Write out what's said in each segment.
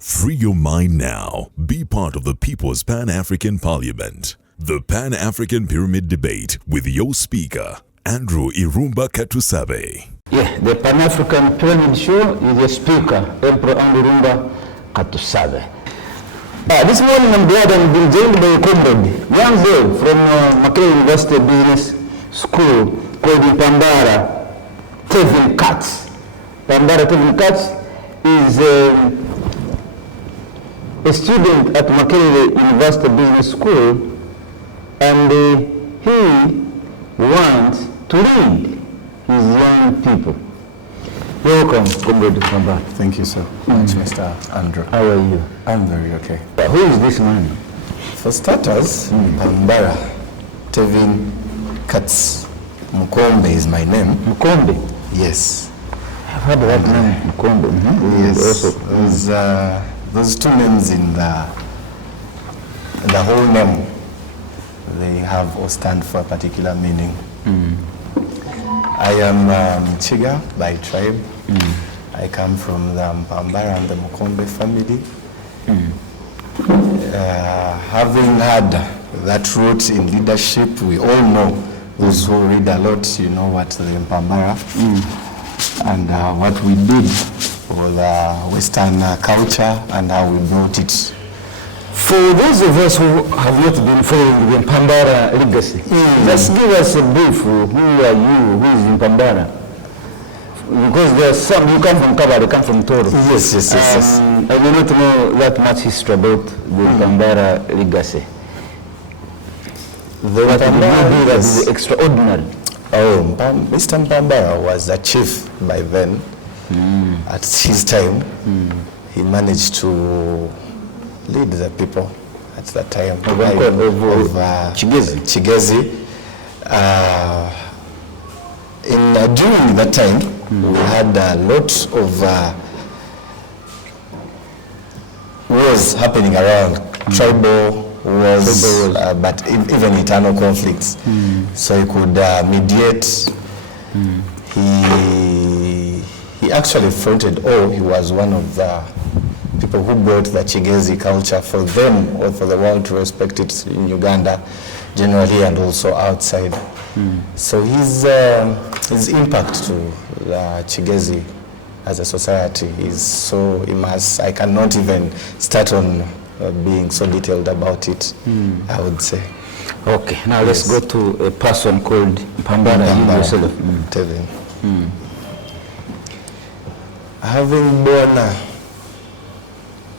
Free your mind now. Be part of the People's Pan-African Parliament. The Pan-African Pyramid Debate with your speaker, Andrew Irumba Katusabe. Yeah, the Pan-African Pyramid Show is your speaker, Emperor Andrew Irumba Katusabe. This morning I'm glad I'm being joined by a comrade, young boy from Makerere University Business School called Mpambara, Kevin Katz. Mpambara Kevin Katz is a student at Makerere University Business School, and he wants to lead his young people. Welcome, Comrade Mpambara. Thank you so much, Mr. Andrew. How are you? I'm very okay. Who is this man? For starters, Mpambara Kevin Katz Mukombe is my name. Mukombe? Yes. I've heard that name, Mukombe. Yes. Those two names in the whole name, they have or stand for a particular meaning. I am Chiga by tribe. I come from the Mpambara and the Mukombe family. Having had that root in leadership, we all know, those who read a lot, you know what the Mpambara and what we did for the Western culture and how we brought it. For those of us who have not been following the Mpambara legacy, just give us a brief. Who are you? Who is Mpambara? Because there are some, you come from Kaba, they come from Toro. Yes. I do not know that much history about the Mpambara legacy. The Mpambara is extraordinary. Oh, Mr. Mpambara was a chief by then. At his time, he managed to lead the people at that time of Chigezi. During that time, we had a lot of wars happening around, tribal wars, but even internal conflicts. So he could mediate. He actually fronted, he was one of the people who brought the Chigezi culture for them or for the world to respect it in Uganda generally and also outside. So his impact to the Chigezi as a society is so immense. I cannot even start on being so detailed about it, I would say. Okay, now let's go to a person called Mpambara. Tevin. Having born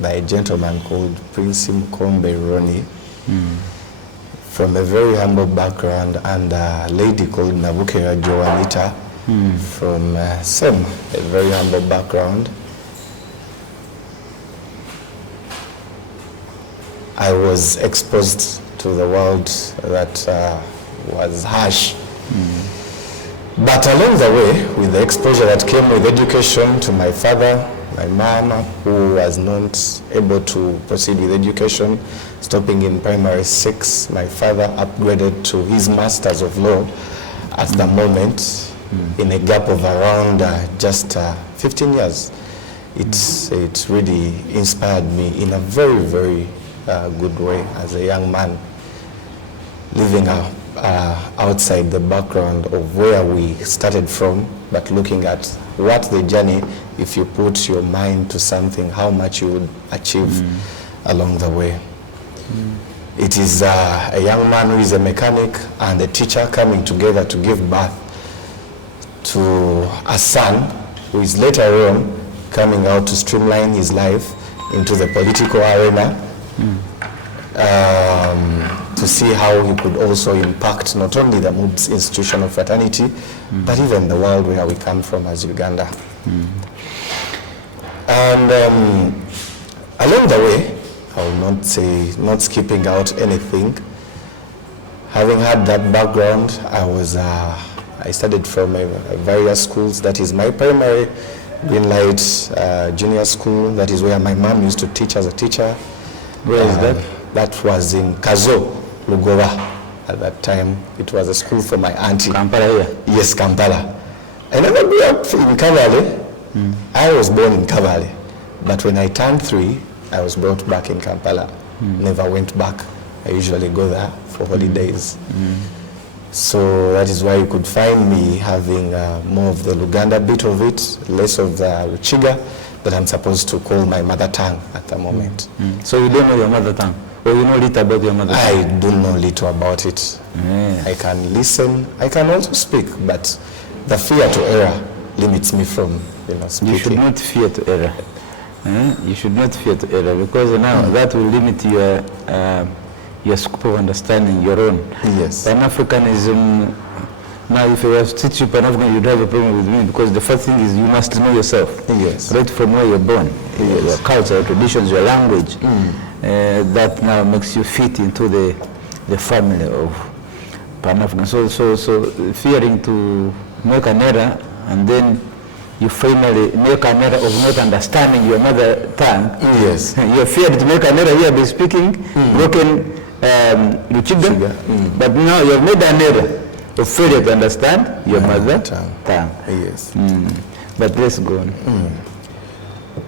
by a gentleman called Prince Mukombe Roni, from a very humble background, and a lady called Nabukera Joanita, from a very humble background. I was exposed to the world that was harsh. But along the way, with the exposure that came with education to my father, my mom, who was not able to proceed with education, stopping in primary 6, my father upgraded to his Masters of Law at the moment, in a gap of around just 15 years. It really inspired me in a very, very good way as a young man, living outside the background of where we started from, but looking at what the journey, if you put your mind to something, how much you would achieve along the way. It is a young man who is a mechanic and a teacher coming together to give birth to a son who is later on coming out to streamline his life into the political arena, to see how he could also impact not only the MUBS institution of fraternity, but even the world where we come from as Uganda. And along the way, I will not say, not skipping out anything, having had that background, I studied from various schools. That is my primary, Greenlight Junior School. That is where my mom used to teach as a teacher. Where is that? That was in Kazo, Lugova. At that time, it was a school for my auntie. Kampala here? Yes, Kampala. I never grew up in Kavale. I was born in Kavale. But when I turned 3, I was brought back in Kampala. Never went back. I usually go there for holidays. So that is why you could find me having more of the Luganda bit of it, less of the Ruchiga, but I'm supposed to call my mother tongue at the moment. So you don't know your mother tongue? Or you know little about your mother tongue? I do know little about it. I can listen, I can also speak, but the fear to error limits me from speaking. You should not fear to error. You should not fear to error, because now that will limit your scope of understanding, your own. Yes. Pan-Africanism, now if I was to teach you Pan-African, you'd have a problem with me, because the first thing is you must know yourself. Yes. Right from where you're born. Yes. Your culture, your traditions, your language. That now makes you fit into the family of Pan-African. So fearing to make an error, and then you finally make an error of not understanding your mother tongue. Yes. You're feared to make an error here by speaking broken Ruchiga, but now you have made an error of failure to understand your mother tongue. Yes. But let's go on.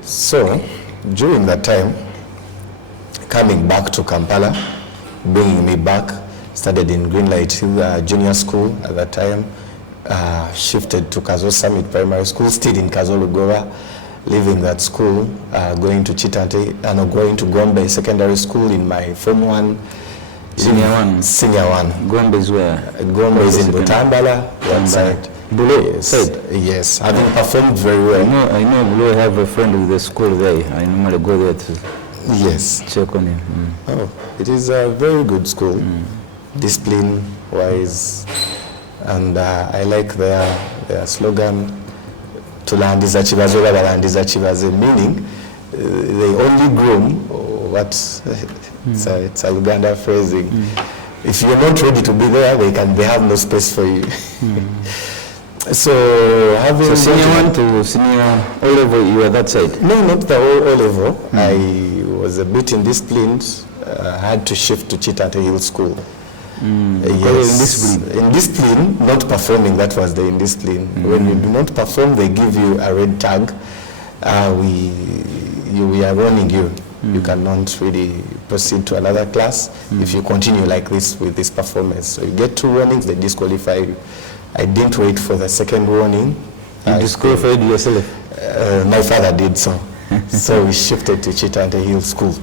So, during that time, coming back to Kampala, bringing me back, studied in Greenlight Hill Junior School at that time, shifted to Kazo Summit Primary School, stayed in Kazo Lugora, leaving that school, going to Chitante, and going to Gombe Secondary School in my Form 1. Senior 1. Senior 1. Gombe is where? Gombe is in Butambala, one side. Below, yes. Yes, having performed very well. I know below I have a friend with the school there. I normally go there to check on him. Oh, it is a very good school, discipline-wise. And I like their slogan, Tulandiza Chivazola, Balandiza Chivaze, meaning they only groom what, it's a Uganda phrasing. If you're not ready to be there, they have no space for you. So having senior 1 to senior O-level, you were that side? No, not the O-level. I was a bit indisciplined. I had to shift to Chitante Hill School. Yes. Indiscipline, not performing, that was the indiscipline. When you do not perform, they give you a red tag. We are warning you. You cannot really proceed to another class if you continue like this with this performance. So you get 2 warnings, they disqualify you. I didn't wait for the second warning. You disqualified yourself? My father did so. So we shifted to Chitante Hill School.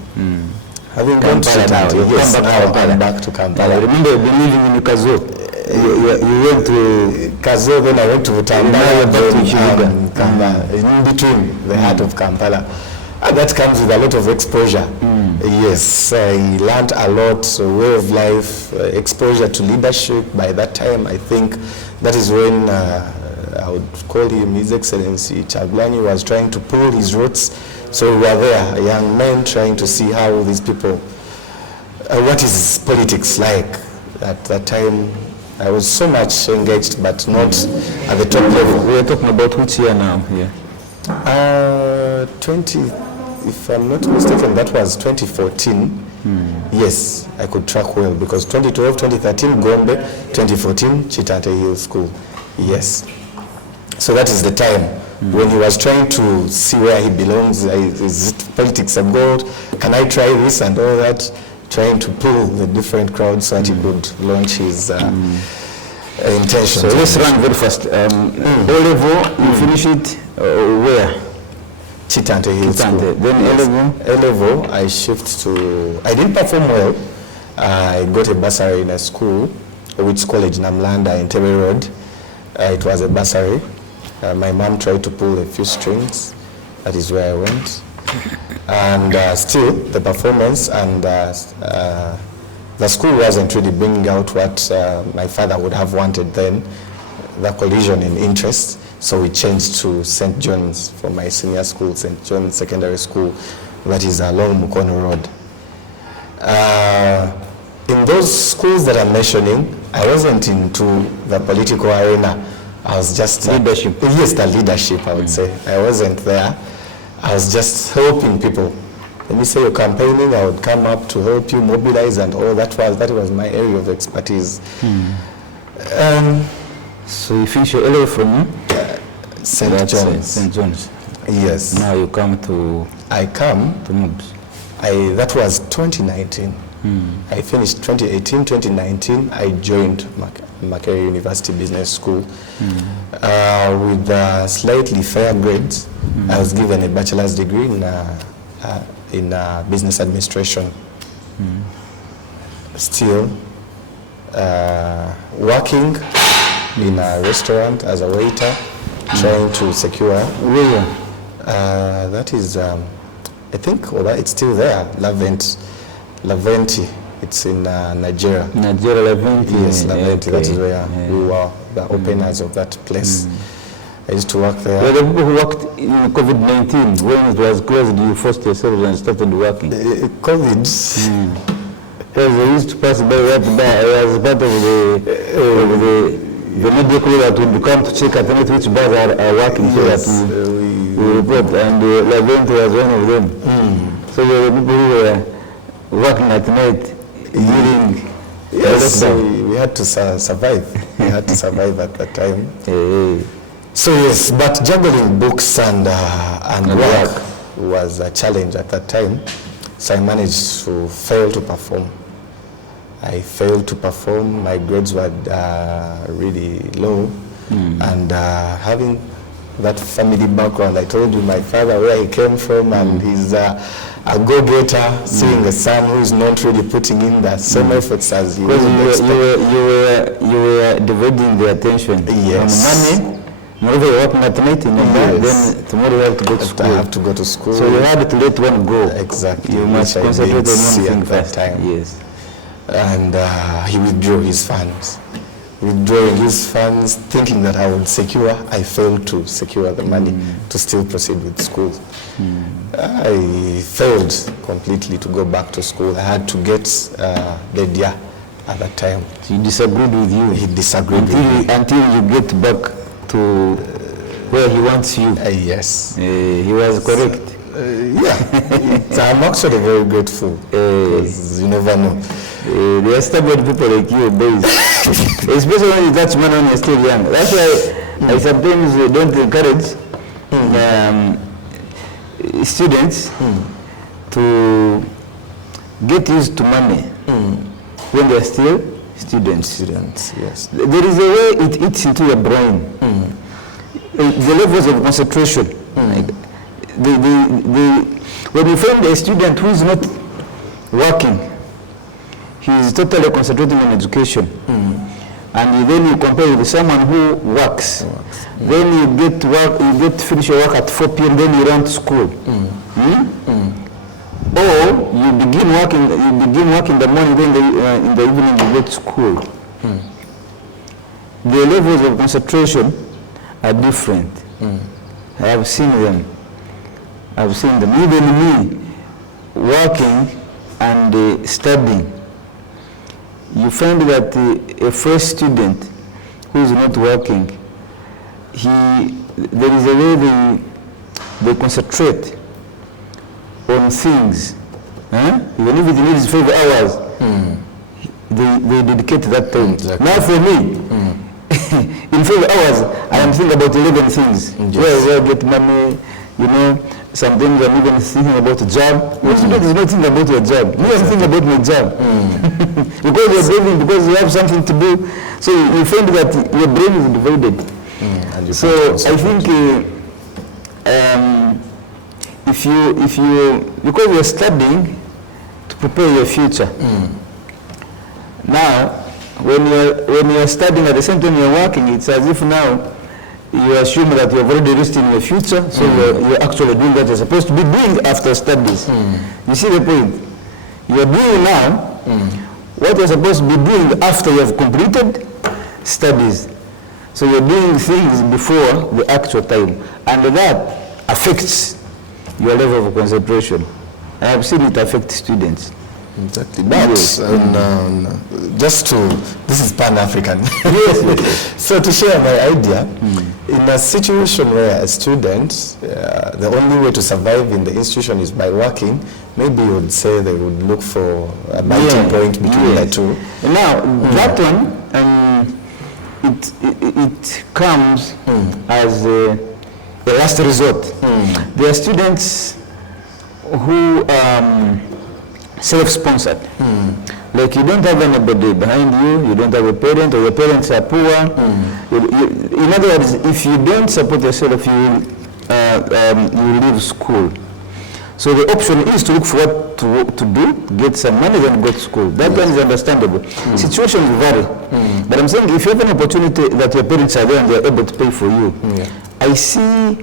Having gone to Chitante, yes, now I'm back to Kampala. I remember living in Kazo. You went to Kazo, then I went to Butambala, in between the heart of Kampala. And that comes with a lot of exposure. Yes, I learned a lot, way of life, exposure to leadership. By that time, I think that is when I would call him His Excellency Chagulanyi was trying to pull his roots. So we were there, young men trying to see how these people, what is politics like. At that time, I was so much engaged, but not at the top level. We are talking about which year now? Yeah. if I'm not mistaken, that was 2014. Yes, I could track well, because 2012, 2013, Gombe, 2014, Chitante Hill School. Yes. So that is the time when he was trying to see where he belongs. Is it politics a gold? Can I try this and all that? Trying to pull the different crowds so that he could launch his intentions. So let's run very fast. O-level, you finish it where? Chitante Hill School. Then yes. A-level, I shift to, I didn't perform well. I got a bursary in a school, which college Namlanda in Tebe Road. It was a bursary. My mom tried to pull a few strings. That is where I went. And still, the performance and the school wasn't really bringing out what my father would have wanted then, the collision in interest. So we changed to St. John's for my senior school, St. John's Secondary School, that is along Mukono Road. In those schools that I'm mentioning, I wasn't into the political arena. I was just leadership. Yes, the leadership, I would say. I wasn't there. I was just helping people. When you say you're campaigning, I would come up to help you mobilize and all that. Was my area of expertise. So you finish your A-level from St. John's. St. John's. Yes. Now you come to... I come to MUBS. That was 2019. I finished 2018, 2019, I joined Makerere University Business School with slightly fair grades. I was given a bachelor's degree in business administration. Still working in a restaurant as a waiter, trying to secure. Where? That is, I think, it's still there, Laventi. It's in Nigeria. Nigeria, Laventi. Yes, Laventi. Okay. That is where we were the openers of that place. I used to work there. Well, the people who worked in COVID-19, when it was closed, you forced yourselves and started working? COVID. Because they used to pass by right by. I was part of the media crew that would come to check at night which bars are working, so that we report. And Laventi was one of them. So there were people who were working at night during yes, we had to survive. We had to survive at that time. So yes, but juggling books and work was a challenge at that time. So I managed to fail to perform. I failed to perform. My grades were really low, and having that family background, I told you my father where he came from, and he's a go-getter, seeing a son who is not really putting in the same efforts as you would expect. You were dividing the attention on money. Whenever you work at night, then tomorrow you have to go to school. I have to go to school. So you had to let one go. Exactly. You must concentrate on one thing first. Time. Yes. And he withdrew his funds. Withdrawing his funds, thinking that I would secure, I failed to secure the money to still proceed with school. I failed completely to go back to school. I had to get the DIA at that time. So he disagreed with you? He disagreed with me. Until you get back to where he wants you? Yes. He was correct? I'm actually very grateful, because you never know. There are stubborn people like you, boys. Especially when you touch money when you're still young. That's why I sometimes don't encourage students to get used to money when they're still students. Yes. There is a way it eats into your brain. The levels of concentration. When you find a student who is not working, he is totally concentrating on education. And then you compare with someone who works. Then you get to finish your work at 4 p.m. then you run to school. Or you begin work in the morning, then in the evening you go to school. The levels of concentration are different. I have seen them. Even me, working and studying, you find that a fresh student who is not working, there is a way they concentrate on things. Even if it needs 5 hours, they dedicate that time. Exactly. Now for me, in 5 hours, I am thinking about 11 things. Where I get money, sometimes I'm even thinking about a job. Your student is not thinking about your job. Me, I'm thinking about my job. Because you're breathing, because you have something to do. So you find that your brain is divided. So I think if you, because you're studying to prepare your future. Now, when you're studying at the same time you're working, it's as if now you assume that you've already reached in your future, so you're actually doing what you're supposed to be doing after studies. You see the point? You're doing now what you're supposed to be doing after you have completed studies. So you're doing things before the actual time, and that affects your level of concentration. I have seen it affect students. Exactly. But this is Pan-African. Yes. So to share my idea, in a situation where a student, the only way to survive in the institution is by working, maybe you would say they would look for a meeting point between the two. Now, that one, it comes as a last resort. There are students who self-sponsored. Like you don't have anybody behind you, you don't have a parent, or your parents are poor. In other words, if you don't support yourself, you will leave school. So the option is to look for what to do, get some money, then go to school. That one is understandable. Situations vary. But I'm saying if you have an opportunity that your parents are there and they're able to pay for you, I see,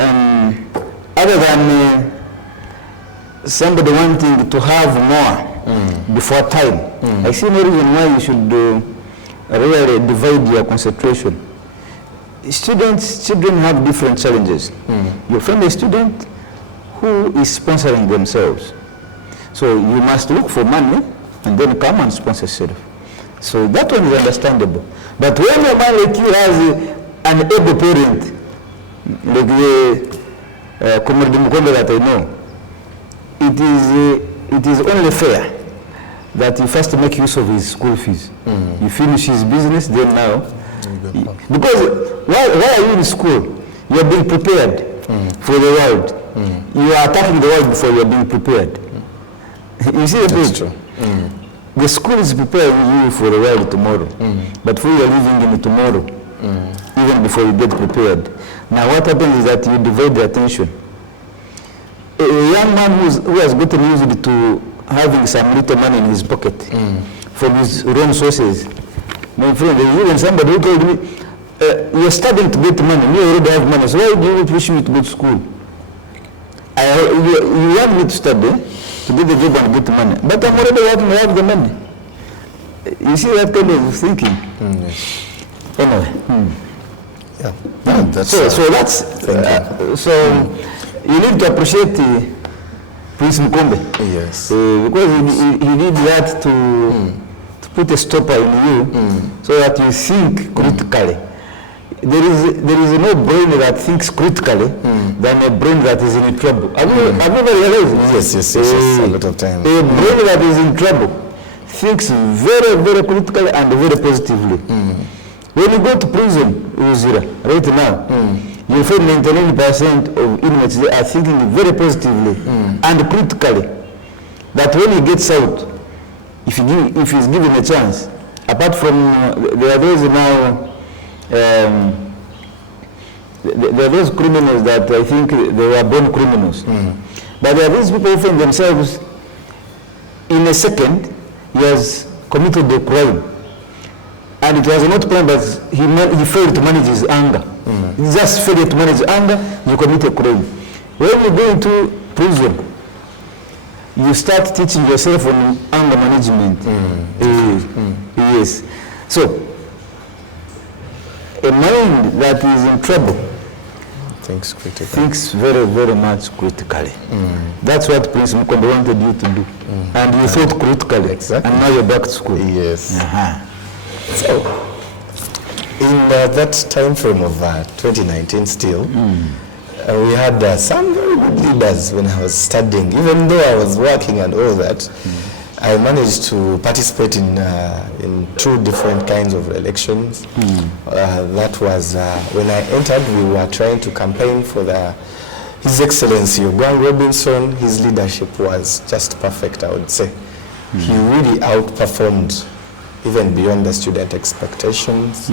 other than somebody wanting to have more before time, I see no reason why you should really divide your concentration. Children have different challenges. You find a student who is sponsoring themselves. So you must look for money and then come and sponsor yourself. So that one is understandable. But when a man like you has an able parent, like the Comrade Mukombe that I know, it is only fair that you first make use of his school fees. You finish his business, then now. Because why are you in school? You are being prepared for the world. You are attacking the world before you are being prepared. You see the picture? The school is preparing you for the world tomorrow. But for you are living in tomorrow, even before you get prepared. Now what happens is that you divide the attention. A young man who has gotten used to having some little money in his pocket from his own sources. My friend, there's even somebody who told me, you're studying to get money, you already have money, so why do you push me to go to school? You want me to study, to get the job and get the money, but I'm already working, I have the money. You see that kind of thinking? Anyway. So you need to appreciate Prince Mukombe. Yes. Because he did that to put a stopper in you so that you think critically. There is no brain that thinks critically than a brain that is in trouble. Have you ever realized this? Yes, a lot of time. A brain that is in trouble thinks very, very critically and very positively. When you go to prison, Uzira, right now, you find 99% of inmates they are thinking very positively and critically. That when he gets out, if he's given a chance, apart from there are those now, there are those criminals that I think they were born criminals. But there are these people who find themselves in a second, he has committed the crime. And it was not planned, but he failed to manage his anger. He just failed to manage anger, you commit a crime. When you go into prison, you start teaching yourself on anger management. Yes. So, a mind that is in trouble thinks very, very much critically. That's what Prince Mukombe wanted you to do. And you thought critically. Exactly. And now you're back to school. Yes. So, in that time frame of 2019 still, we had some very good leaders when I was studying. Even though I was working and all that, I managed to participate in 2 different kinds of elections. That was when I entered, we were trying to campaign for His Excellency Ogwang Robinson. His leadership was just perfect, I would say. He really outperformed even beyond the student expectations.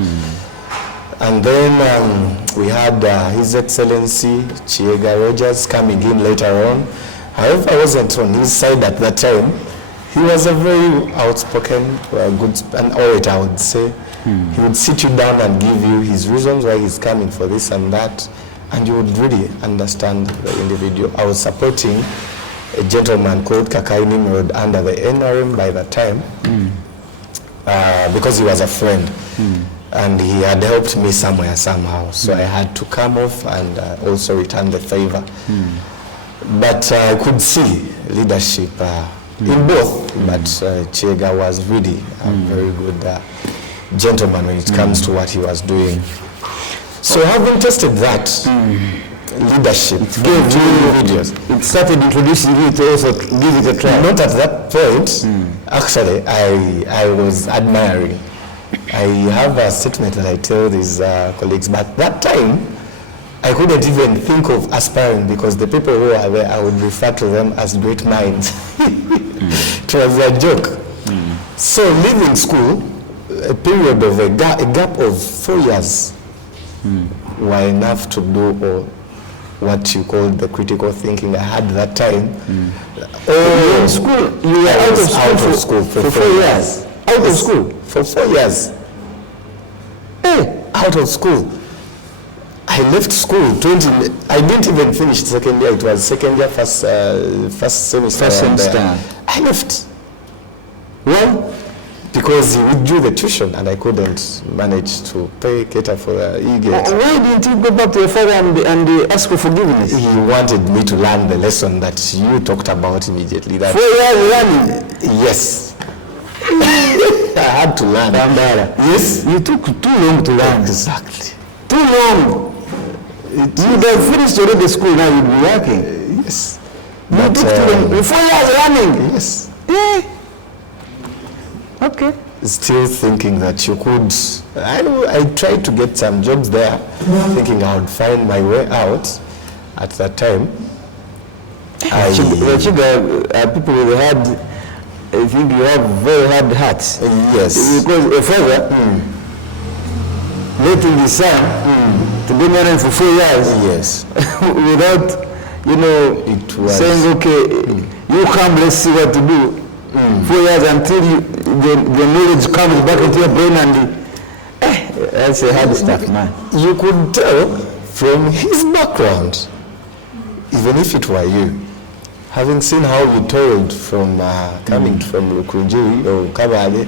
And then we had His Excellency Chiega Rogers coming in later on. However, I wasn't on his side at that time. He was a very outspoken, good an orator, I would say. He would sit you down and give you his reasons why he's coming for this and that, and you would really understand the individual. I was supporting a gentleman called Kakai Nimrod under the NRM by that time, because he was a friend, and he had helped me somewhere, somehow. So I had to come off and also return the favor. But I could see leadership in both, but Chiega was really a very good gentleman when it comes to what he was doing. So having tested that leadership, it started introducing you to also give it a try. Not at that point, actually, I was admiring. I have a statement that I tell these colleagues, but that time, I couldn't even think of aspiring because the people who are there, I would refer to them as great minds. It was a joke. So leaving school, a period of a gap of 4 years were enough to do what you call the critical thinking I had that time. In school, you were out of school for 4 years. Out of school for 4 years. Out of school. I left school. I didn't even finish second year. It was second year, first semester. First semester. I left. Well, because he withdrew the tuition and I couldn't manage to cater for the e-gate. Why didn't you go back to your father and ask for forgiveness? He wanted me to learn the lesson that you talked about immediately. That 4 years learning? Yes. I had to learn. Yes. You took too long to learn. Exactly. Too long. You have finished already school, now you'll be working. Yes. You took too long. 4 years learning? Yes. Yeah. Okay. Still thinking that you could. I tried to get some jobs there, thinking I would find my way out at that time. People with hard, I think you have very hard hearts. Yes. Because a father letting his son to be married for 4 years. Yes. Without, it was saying, okay, you come, let's see what to do. 4 years until the knowledge comes back into your brain and that's a hard stuff, man. You could tell from his background, even if it were you, having seen how you toiled from coming from Rukujiri or Kabale,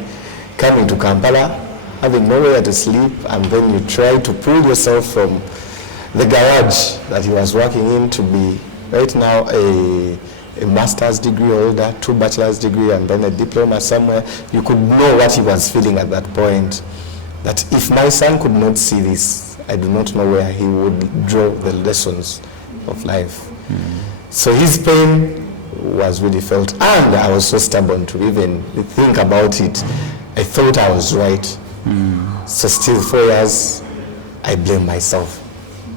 coming to Kampala, having nowhere to sleep, and then you try to pull yourself from the garage that he was working in to be right now a master's degree holder, 2 bachelor's degree, and then a diploma somewhere. You could know what he was feeling at that point. That if my son could not see this, I do not know where he would draw the lessons of life. So his pain was really felt, and I was so stubborn to even think about it. I thought I was right. So still 4 years, I blame myself.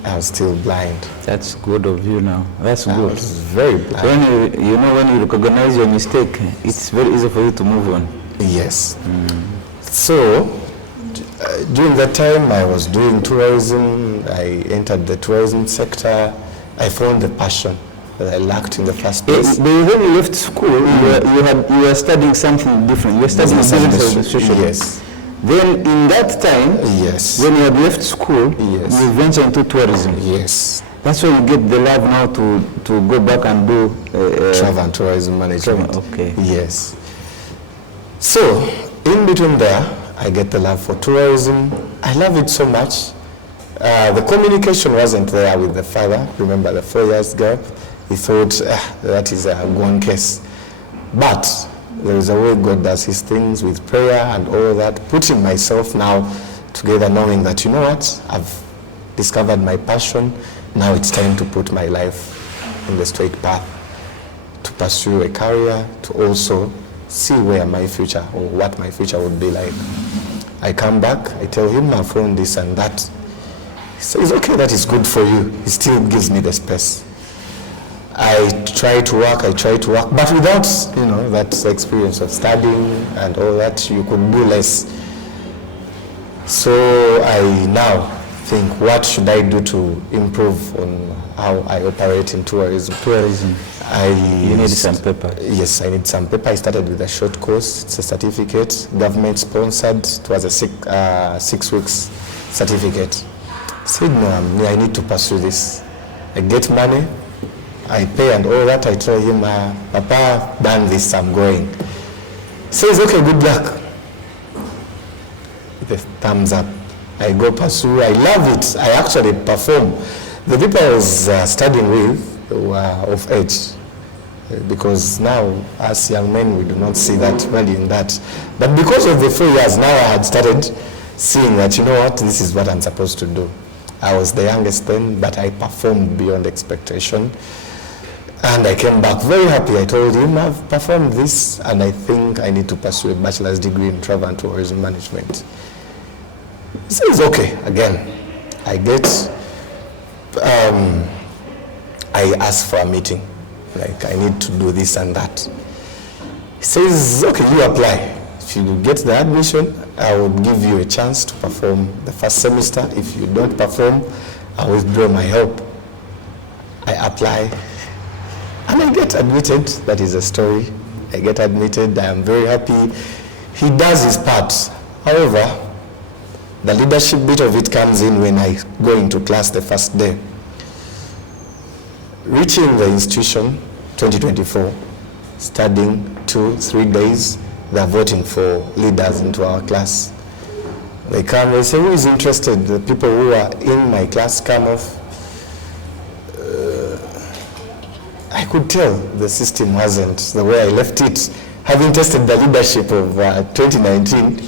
I was still blind. That's good of you now. That's good. I was very blind. When you recognize your mistake, it's very easy for you to move on. Yes. So during that time, I was doing tourism. I entered the tourism sector. I found the passion that I lacked in the first place. But when you left school, you were studying something different. You were studying business administration. Yes. Then in that time, yes, when you had left school, yes, you ventured into tourism. Yes. That's why you get the love now to go back and do travel and tourism management. Okay. Yes. So in between there, I get the love for tourism. I love it so much. The communication wasn't there with the father. Remember the 4 years gap? He thought that is a gone case. But there is a way God does his things with prayer and all that. Putting myself now together, knowing that, you know what, I've discovered my passion. Now it's time to put my life in the straight path, to pursue a career, to also see where my future or what my future would be like. I come back, I tell him I've found this and that. He says, okay, that is good for you. He still gives me the space. I try to work, but without, that experience of studying and all that, you could do less. So I now think, what should I do to improve on how I operate in tourism? You need some paper. Yes, I need some paper. I started with a short course. It's a certificate, government sponsored. It was a 6 weeks certificate. I said, no, I need to pursue this. I get money, I pay and all that. I tell him, Papa, done this, I'm going. He says, okay, good luck. With a thumbs up. I go pursue, I love it. I actually perform. The people I was studying with were of age. Because now, as young men, we do not see that value in that. But because of the 4 years, now I had started seeing that, you know what, this is what I'm supposed to do. I was the youngest then, but I performed beyond expectation. And I came back very happy. I told him, I've performed this, and I think I need to pursue a bachelor's degree in travel and tourism management. He says, okay, again. I ask for a meeting. Like, I need to do this and that. He says, okay, you apply. If you get the admission, I will give you a chance to perform the first semester. If you don't perform, I will withdraw my help. I apply, and I get admitted. That is the story. I get admitted. I am very happy. He does his part. However, the leadership bit of it comes in when I go into class the first day. Reaching the institution, 2024, studying 2-3 days, they're voting for leaders into our class. They come, they say, who is interested? The people who are in my class come off. I could tell the system wasn't the way I left it. Having tested the leadership of 2019,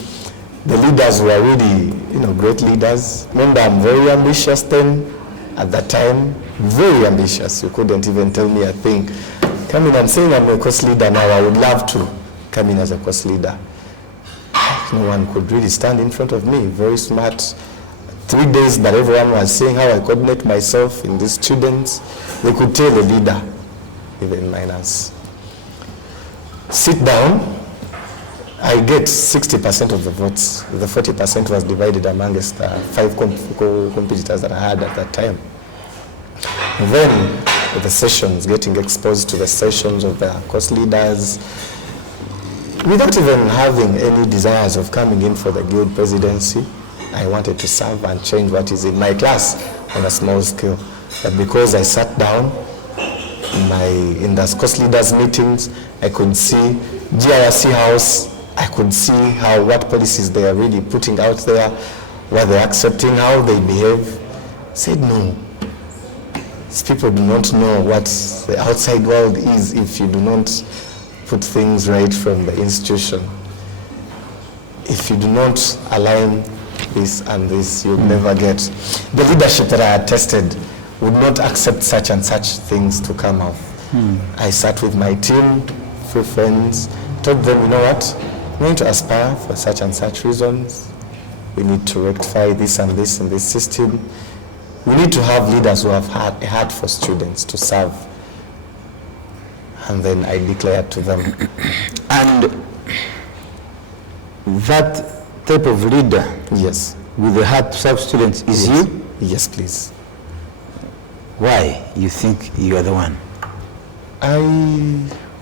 the leaders were really, great leaders. Remember, I'm very ambitious then, at that time, very ambitious. You couldn't even tell me a thing. Come in, I'm saying I'm a course leader now. I would love to come in as a course leader. No one could really stand in front of me. Very smart. 3 days that everyone was saying how I coordinate myself in these students. They could tell the leader, even minors. Sit down. I get 60% of the votes. The 40% was divided amongst 5 competitors that I had at that time. And then the sessions, getting exposed to the sessions of the course leaders, without even having any desires of coming in for the guild presidency. I wanted to serve and change what is in my class on a small scale. But because I sat down in the course leaders meetings, I could see GRC House, I could see what policies they are really putting out there, what they're accepting, how they behave. I said, no. These people do not know what the outside world is if you do not put things right from the institution. If you do not align this and this, you'll never get. The leadership that I had tested would not accept such and such things to come out. I sat with my team, few friends, told them, you know what, I'm going to aspire for such and such reasons. We need to rectify this and this in this system. We need to have leaders who have had a heart for students to serve. And then I declared to them. And that type of leader, yes, with the heart to serve students, is yes. you? Yes, please. Why you think you are the one? I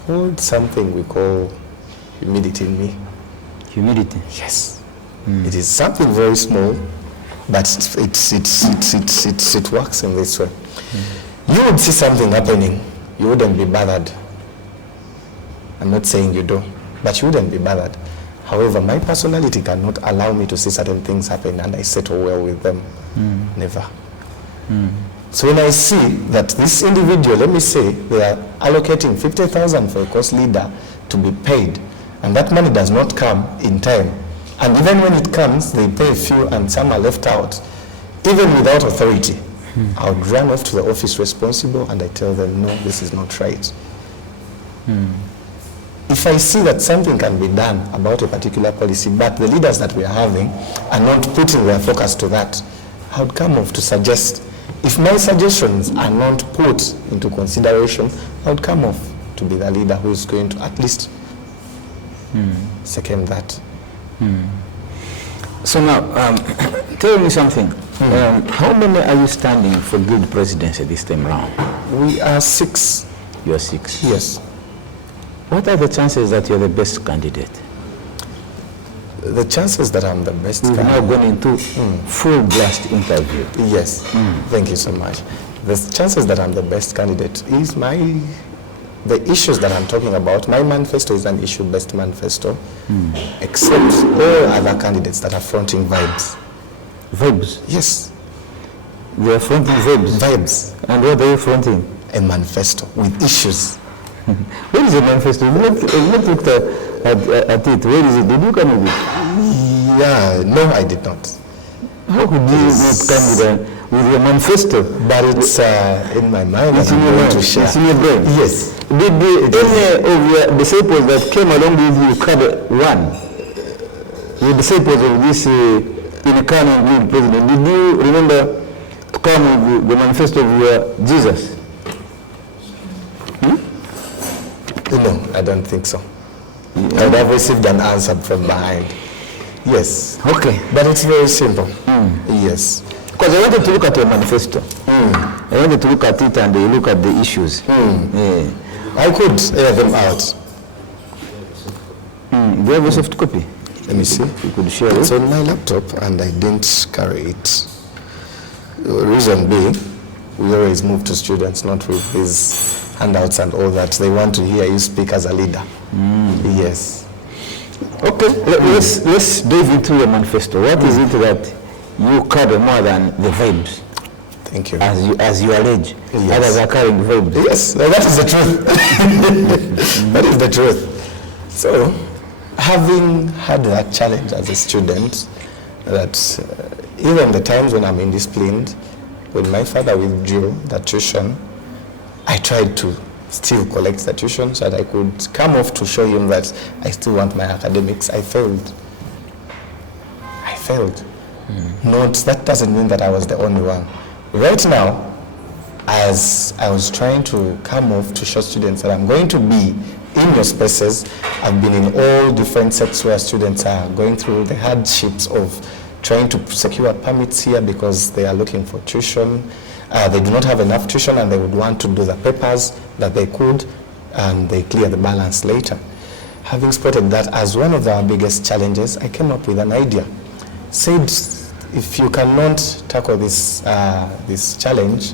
hold something we call humility in me. Humility? Yes. It is something very small, but it works in this way. You would see something happening, you wouldn't be bothered. I'm not saying you do, but you wouldn't be bothered. However, my personality cannot allow me to see certain things happen and I settle well with them. Never. So when I see that this individual, let me say, they are allocating 50,000 for a course leader to be paid, and that money does not come in time, and even when it comes, they pay a few and some are left out, even without authority, I would run off to the office responsible and I tell them, no, this is not right. If I see that something can be done about a particular policy, but the leaders that we are having are not putting their focus to that, I would come off to suggest. If my suggestions are not put into consideration, I would come off to be the leader who is going to at least second that. So now, tell me something. How many are you standing for guild presidency this time round? We are 6. You are 6? Yes. What are the chances that you're the best candidate? The chances that I'm the best We've now gone into full blast interview. Yes. Thank you so much. The chances that I'm the best candidate is the issues that I'm talking about. My manifesto is an issue-based manifesto, except all other candidates that are fronting vibes. Vibes? Yes. They are fronting vibes? Vibes. And what are you fronting? A manifesto with issues. What is a manifesto? You've not looked at it. Where is it? Did you come with it? Yeah, no, I did not. How could you not come with your manifesto? But it's in my mind. It's in your brain. It's in your brain. Yes. Did any of your disciples that came along with you cover one? Your disciples of this Incarnate Guild president, did you remember to come with the manifesto of your Jesus? No, I don't think so. I would have received an answer from behind. Yes. Okay. But it's very simple. Yes. Because I wanted to look at your manifesto. I wanted to look at it and look at the issues. Yeah. I could air them out. Do you have a soft copy? Let me see. You could share It's it. on my laptop and I didn't carry it. The reason being, we always move to students, not with these handouts and all that. They want to hear you speak as a leader. Yes. Okay, let's dive into your manifesto. What is it that you carry more than the vibes, Thank you. as you allege? Yes. Others are carrying vibes. Yes, that is the truth. That is the truth. So, having had that challenge as a student, that even the times when I'm indisciplined, when my father withdrew the tuition, I tried to still collect the tuition so that I could come off to show him that I still want my academics. I failed. Not, that doesn't mean that I was the only one. Right now, as I was trying to come off to show students that I'm going to be in your spaces, I've been in all different sects where students are going through the hardships of trying to secure permits here because they are looking for tuition. They do not have enough tuition and they would want to do the papers that they could, and they clear the balance later. Having spotted that as one of our biggest challenges, I came up with an idea. Said, if you cannot tackle this, this challenge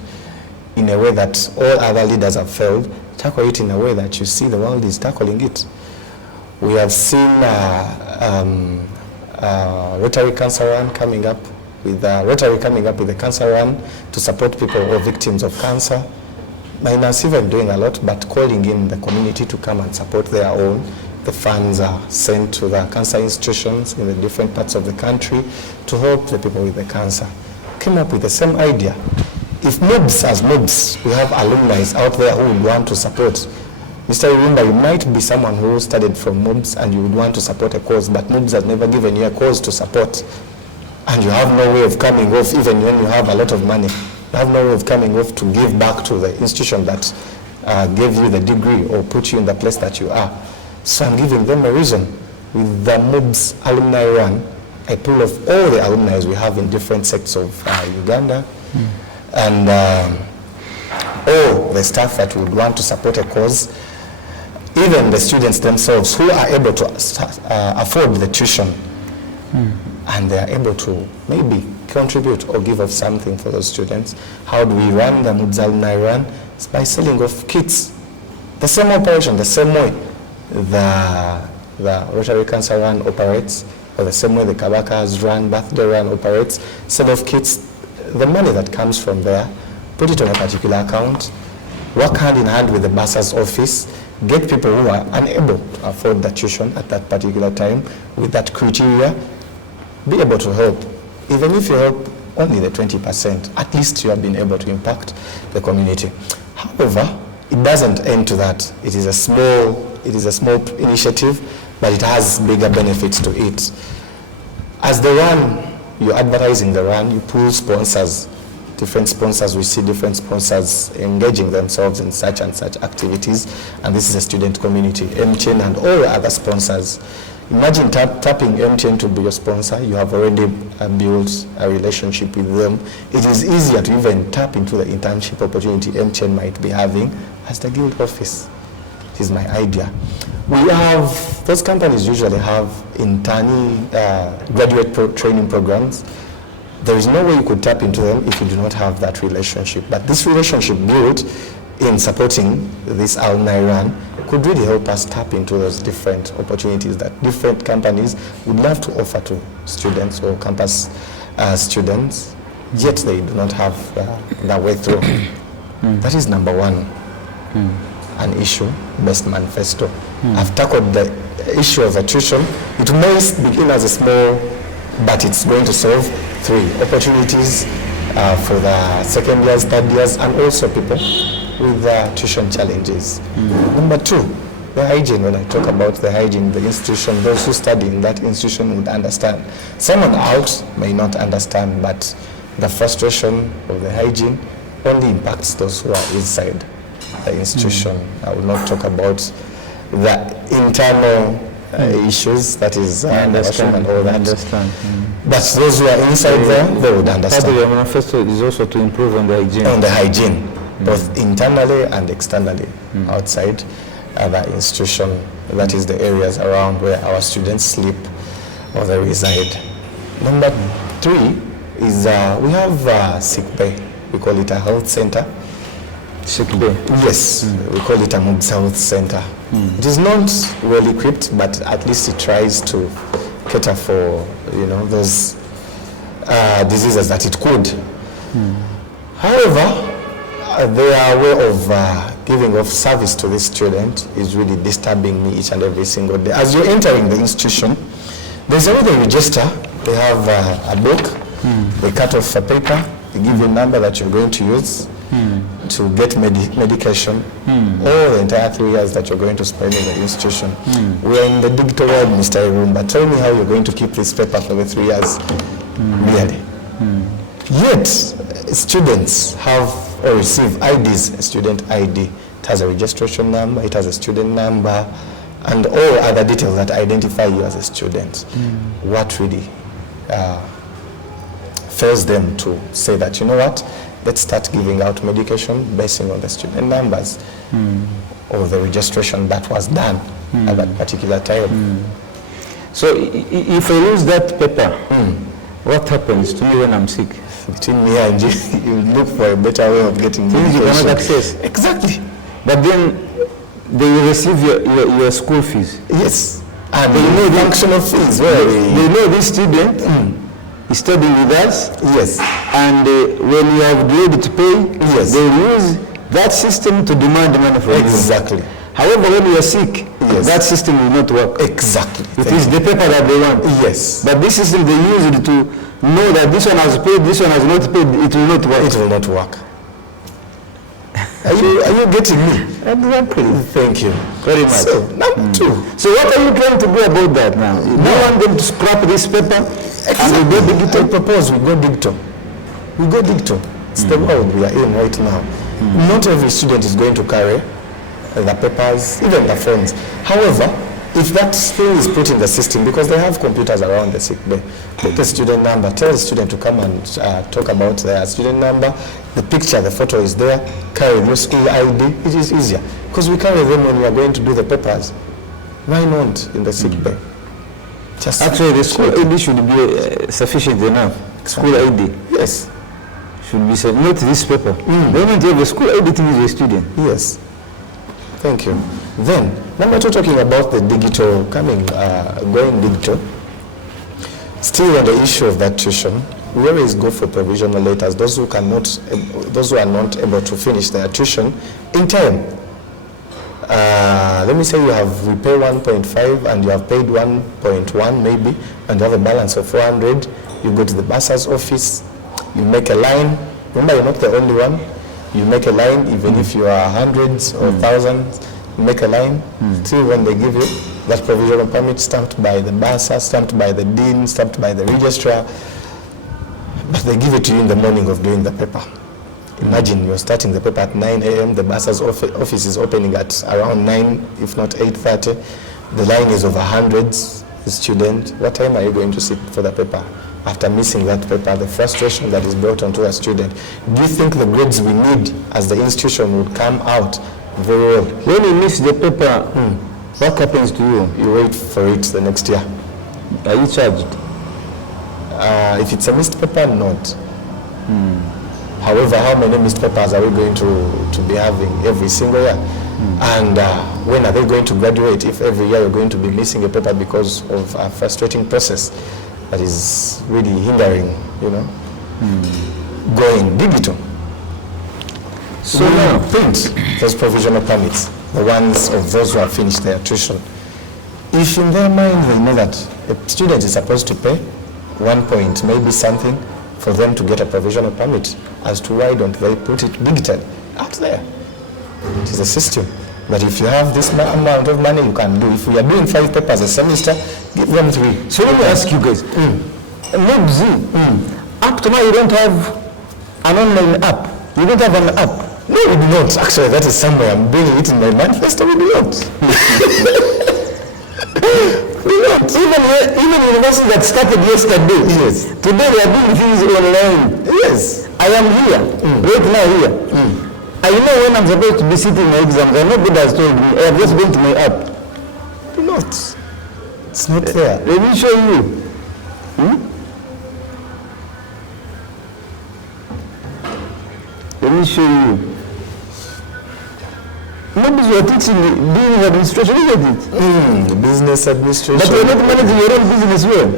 in a way that all other leaders have failed, tackle it in a way that you see the world is tackling it. We have seen Rotary Cancer Run coming up with the cancer run to support people who are victims of cancer. Minus even doing a lot, but calling in the community to come and support their own. The funds are sent to the cancer institutions in the different parts of the country to help the people with the cancer. Came up with the same idea. If MUBS, as MUBS, we have alumni out there who would want to support. Mr. Irumba, you might be someone who studied from MUBS and you would want to support a cause, but MUBS has never given you a cause to support. And you have no way of coming off, even when you have a lot of money. You have no way of coming off to give back to the institution that gave you the degree or put you in the place that you are. So I'm giving them a reason. With the MUBS alumni run, I pull off all the alumni we have in different sects of Uganda, and all the staff that would want to support a cause, even the students themselves who are able to afford the tuition, and they are able to maybe contribute or give off something for those students. How do we run the MUBS alumni run? It's by selling off kits. The same operation, the same way the Rotary Cancer Run operates, or the same way the Kabaka's Run, Birthday Run operates, sell off kits. The money that comes from there, put it on a particular account, work hand in hand with the bursar's office, get people who are unable to afford the tuition at that particular time with that criteria, be able to help. Even if you help only the 20%, at least you have been able to impact the community. However, it doesn't end to that. It is a small initiative, but it has bigger benefits to it. As the run, you're advertising the run, you pull sponsors, different sponsors. We see different sponsors engaging themselves in such and such activities, and this is a student community, MTN and all the other sponsors. Imagine tapping MTN to be your sponsor. You have already built a relationship with them. It is easier to even tap into the internship opportunity MTN might be having as the guild office. It is my idea. We have, those companies usually have internee graduate training programs. There is no way you could tap into them if you do not have that relationship. But this relationship built in supporting this alumni run could really help us tap into those different opportunities that different companies would love to offer to students or campus students, yet they do not have that way through. That is number one, an issue-based manifesto. I've tackled the issue of tuition. It may begin as a small, but it's going to solve 3 opportunities for the second years, third years, and also people with tuition challenges. Number 2, the hygiene. When I talk about the hygiene, the institution, those who study in that institution would understand. Someone out may not understand, but the frustration of the hygiene only impacts those who are inside the institution. I will not talk about the internal issues, that is understand. and all that. Understand. But those who are inside there, they would understand. Part of your manifesto is also to improve on the hygiene. On the hygiene, both internally and externally, outside the institution. That is the areas around where our students sleep or they reside. Number 3 is we have sick bay. We call it a health center. Sick bay? Yes, we call it a MUBS health center. It is not well equipped, but at least it tries to cater for, those diseases that it could. However, their way of giving of service to this student is really disturbing me each and every single day. As you're entering the institution, there's already a register. They have a book. They cut off a paper. They give you a number that you're going to use to get medication, all the entire 3 years that you're going to spend in the institution. We are in the digital world, Mr. Irumba. Tell me how you're going to keep this paper for the 3 years, really. Yet, students have or receive IDs, a student ID. It has a registration number, it has a student number, and all other details that identify you as a student. What really fails them to say that, let's start giving out medication basing on the student numbers or the registration that was done at that particular time. So if I lose that paper, what happens to me when I'm sick? Between me and you, you look for a better way of getting medication. You cannot access. Exactly. But then they will receive your school fees. Yes. And they know the functional fees. They know this student is studying with us. Yes. And when you have delayed to pay, yes, they use that system to demand money from you. Exactly. However, when you are sick, yes, that system will not work. Exactly. It is the paper that they want. Yes. But this system, they use it to know that this one has paid, this one has not paid, it will not work. It will not work. Are you getting me? Exactly. Thank you very much. So, number 2. So what are you trying to do about that now? Do you want them to scrap this paper? Exactly. And we go digital? I propose we go digital. We go digital. It's the world we are in right now. Not every student is going to carry the papers, even the phones. However, if that thing is put in the system, because they have computers around the sick bay, put the student number, tell the student to come and talk about their student number, the picture, the photo is there, carry your school ID, it is easier. Because we carry them when we are going to do the papers. Why not in the sick bay? Just actually, the school ID should be sufficient enough. School ID. Yes. Should be not this paper. The moment you have a school ID thing is a student. Yes. Thank you. Then, number 2, talking about the digital, going digital, still on the issue of that tuition, we always go for provisional letters, those who are not able to finish their tuition in time. Let me say we pay 1.5 and you have paid 1.1 maybe, and you have a balance of 400, you go to the bursar's office, you make a line. Remember, you're not the only one. You make a line, even if you are hundreds or thousands, you make a line, till when they give you that provisional permit stamped by the bursar, stamped by the dean, stamped by the registrar, but they give it to you in the morning of doing the paper. Imagine you're starting the paper at 9 a.m., the bursar's office is opening at around 9, if not 8:30. The line is over hundreds, the student. What time are you going to sit for the paper? After missing that paper, the frustration that is brought onto a student. Do you think the grades we need as the institution would come out very well? When you miss the paper, what happens to you? You wait for it the next year. Are you charged? If it's a missed paper, not. However, how many missed papers are we going to be having every single year? And when are they going to graduate if every year you're going to be missing a paper because of a frustrating process that is really hindering, going digital? So now, print those provisional permits, the ones of those who have finished their tuition. If in their mind they know that a student is supposed to pay 1 point, maybe something, for them to get a provisional permit, as to why don't they put it digitally out there? It is a system. But if you have this amount of money, you can do. If we are doing 5 papers a semester, give them 3. So let me ask you guys, MUBS, up to now you don't have an online app. You don't have an app. No, we do not. Actually, that is somewhere I'm doing it in my manifesto. We do not. even universities that started yesterday, Yes. today they are doing things online. Yes. I am here, right now here. I know when I'm supposed to be sitting my exams. I know God has told me. I have just gone to my app. Do not. It's not there. Let me show you. Let me show you. Maybe you are teaching business administration, isn't it? Business administration. But you are not managing your own business well.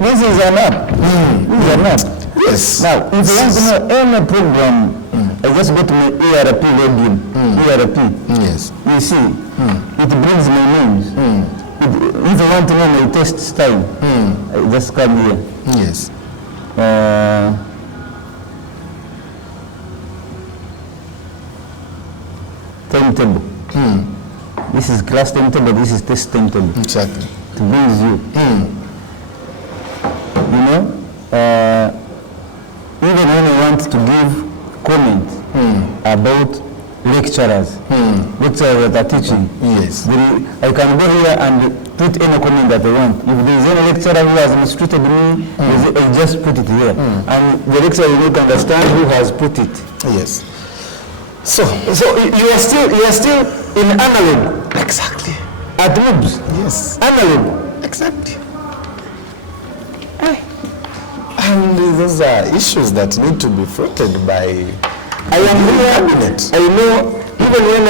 This is an app. This is an app. Yes. Now, if you want to know any program, I just go to my ERP login. ERP. Yes. You see, it brings my names. If I want to know my test style, I just come here. Yes. Timetable. This is class timetable, this is test timetable. Exactly. It brings you. You know, even when I want to give comment about lecturers, lecturers that are teaching, Yes. I can go here and put any comment that I want. If there is any lecturer who has mistreated me, I just put it here. And the lecturer will not understand who has put it. Yes. So you are still in analog. Exactly. At MUBS. Yes. Analog. Exactly. And those are issues that need to be fronted by I am here. cabinet. I know even when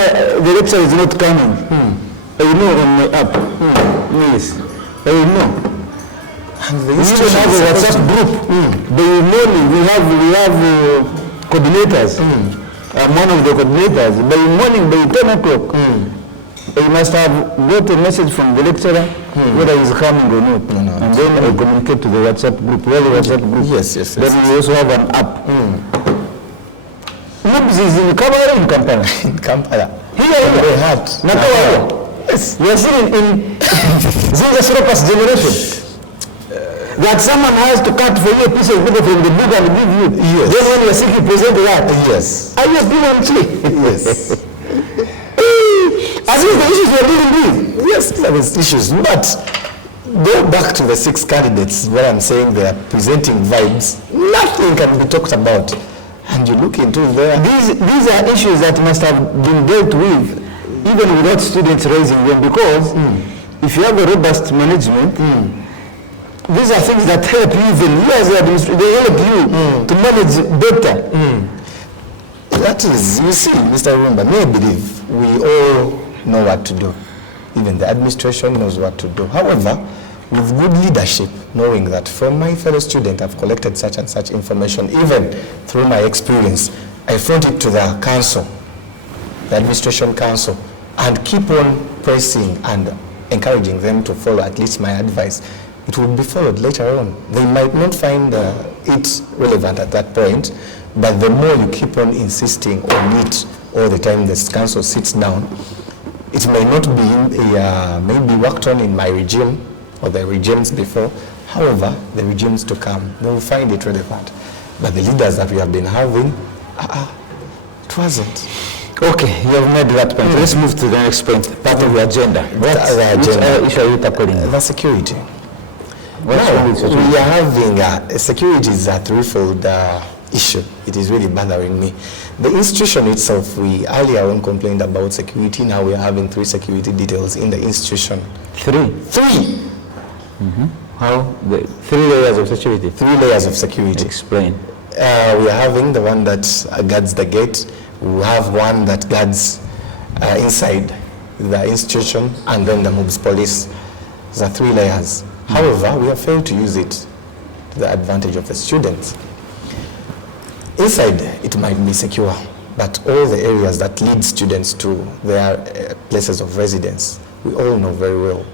the lecturer is not coming. I know on my app. Yes. I will know. And the We even institution have a is WhatsApp supposed group. By morning we have coordinators. I'm one of the coordinators. By morning, by 10 o'clock, I must have got a message from the lecturer whether he's coming or not. And then I communicate to the WhatsApp group. We have a WhatsApp group. Yes. Then we also have an app. MUBS is in Kampala or in Kampala? in Kampala. Here. Very hard. Nakawa. Yes. We are still in Zinga Sropas generation. That someone has to cut for you a piece of paper from the book and give you. Yes. Then when you are sick, you present that. Yes. Are you still on tree? Yes. Are these the issues we are dealing with? Yes, these are the issues. But go back to the 6 candidates where I'm saying they are presenting vibes. Nothing can be talked about. And you look into there. These are issues that must have been dealt with even without students raising them, because if you have a robust management, these are things that help you even. You as the administrator, they help you to manage better. That is, you see, Mr. Rumba, may I believe we all know what to do. Even the administration knows what to do. However, with good leadership, knowing that from my fellow student I've collected such and such information, even through my experience, I front it to the council, the administration council, and keep on pressing and encouraging them to follow at least my advice. It will be followed later on. They might not find it relevant at that point, but the more you keep on insisting on it all the time the council sits down, it may not be maybe worked on in my regime or the regimes before. However, the regimes to come, they will find it relevant. But the leaders that we have been having, it wasn't. Okay, you have made that point. Let's move to the next point, part of the agenda. Which issue are you tackling? The security. Now, we are having security is a threefold issue. It is really bothering me. The institution itself, we earlier on complained about security. Now we are having 3 security details in the institution. 3? 3! How? 3 layers of security? 3 layers of security. Explain. We are having the one that guards the gate. We have one that guards inside the institution, and then the MUBS police. There are 3 layers. However, we have failed to use it to the advantage of the students. Inside, it might be secure, but all the areas that lead students to their places of residence, we all know very well.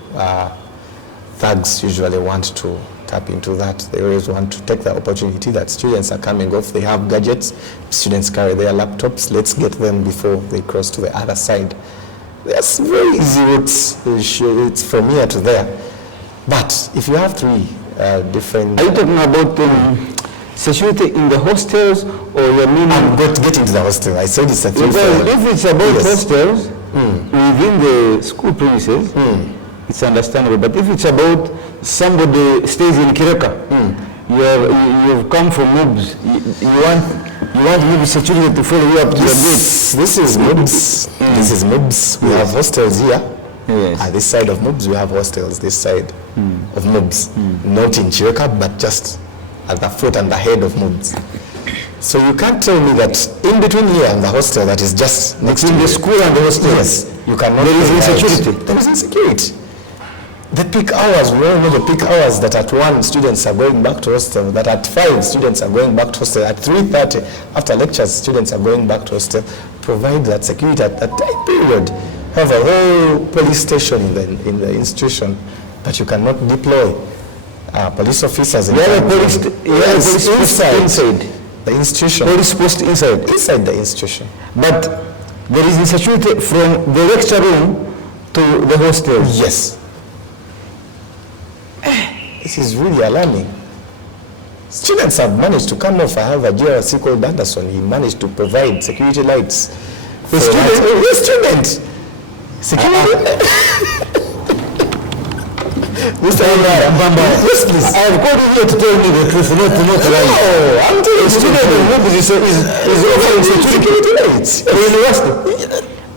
Thugs usually want to tap into that. They always want to take the opportunity that students are coming off. They have gadgets, students carry their laptops. Let's get them before they cross to the other side. There's very easy routes. It's from here to there. But if you have 3 different... Are you talking about security in the hostels, or you're meaning... I'm going to get into the hostel. I said it's a 3-4. Because if it's about hostels within the school premises, it's understandable. But if it's about somebody stays in Kireka, you've come from MUBS, you want MUBS security to follow you up to your gate. This is MUBS. This is MUBS. We have hostels here. Yes. At this side of MUBS, we have hostels. This side of MUBS, not in Kireka, but just at the foot and the head of MUBS. So you can't tell me that in between here and the hostel that is just next to the school and the hostel, yes, you cannot. There is insecurity. There is insecurity. The peak hours, we all know the peak hours that at 1 students are going back to hostel, that at 5 students are going back to hostel, at 3:30 after lectures students are going back to hostel. Provide that security at that time period. Have a whole police station in the institution that you cannot deploy police officers. Police inside the institution. Police post inside the institution. But there is insecurity from the lecture room to the hostel. Yes. This is really alarming. Students have managed to come off. I have a GRC called Anderson. He managed to provide security lights. The student. Security. Mr. Yes, please. I have called you here to tell me the truth, not lie. No, I'm telling you. The student is offering security lights. The university.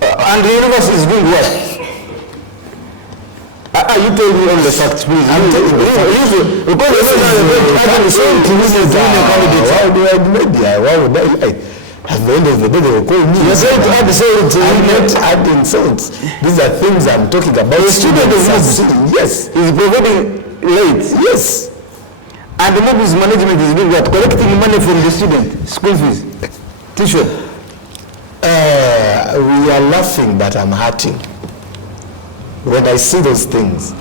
And the university is doing what? You tell me all the facts, please. I'm telling you the facts. Because you're not the same thing as the candidates. Why do I do media? Why would I lie? At the end of the day, they will call me. You're going to add insults. I'm not adding insults. These are things I'm talking about. The student is yes. He's providing late. Yes. And the MUBS management is doing what? Collecting money from the student. School fees. Tuition. We are laughing, but I'm hurting. When I see those things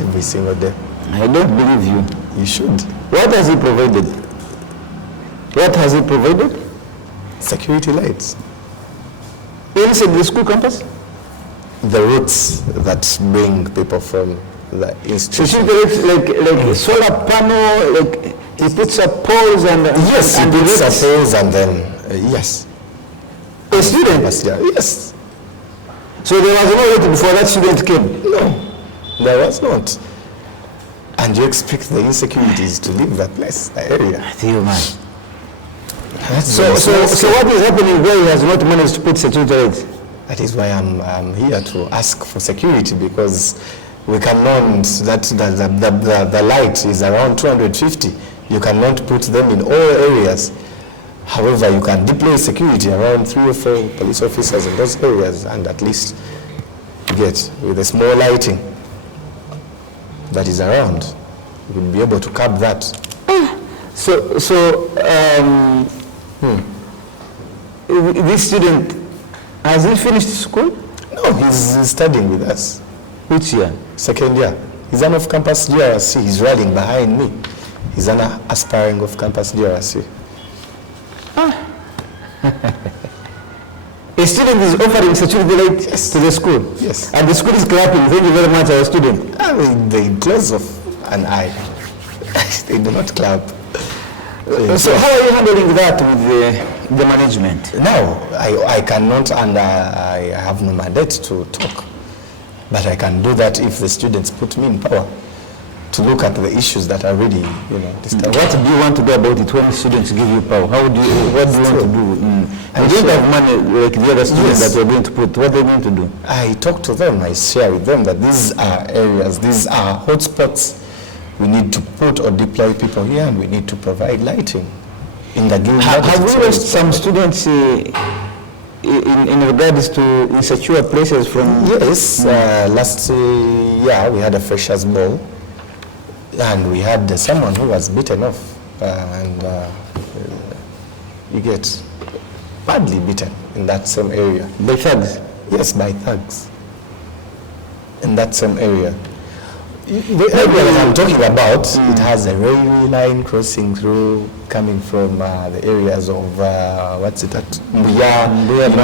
every single day. I don't believe you. You should. What has he provided? What has he provided? Security lights. Inside the school campus? The routes that bring people from the institution. Security lights like solar panel, like he puts up poles and yes, he puts up poles and then yes. A student? Yes. So there was no wait before that student came? No, there was not. And you expect the insecurities to leave that place, that area. I think, man. So what is happening where he has not managed to put security lights? That is why I'm here to ask for security, because we cannot, that the light is around 250. You cannot put them in all areas. However, you can deploy security around 3 or 4 police officers in those areas and at least get with a small lighting that is around. You will be able to curb that. This student, has he finished school? No, he's studying with us. Which year? 2nd year. He's an off-campus GRC. He's riding behind me. He's an aspiring off-campus GRC. A student is offering security lights to the school? Yes. And the school is clapping. Thank you very much, our student. They close off an eye. They do not clap. So how are you handling that with the management? No, I cannot, and I have no mandate to talk. But I can do that if the students put me in power to look at the issues that are really, disturbing. What do you want to do about it when students give you power? What do you want to do? You don't have money like the other students that you're going to put. What are they going to do? I talk to them. I share with them that these are areas, these are hotspots. We need to put or deploy people here, and we need to provide lighting in the given. Have we lost some students in regards to insecure places from? Yes, last year we had a freshers' ball, and we had someone who was beaten off, and you get badly beaten in that same area. By thugs? Yes, by thugs. In that same area. The area that I'm talking about, it has a railway line crossing through, coming from the areas of, Mbuya,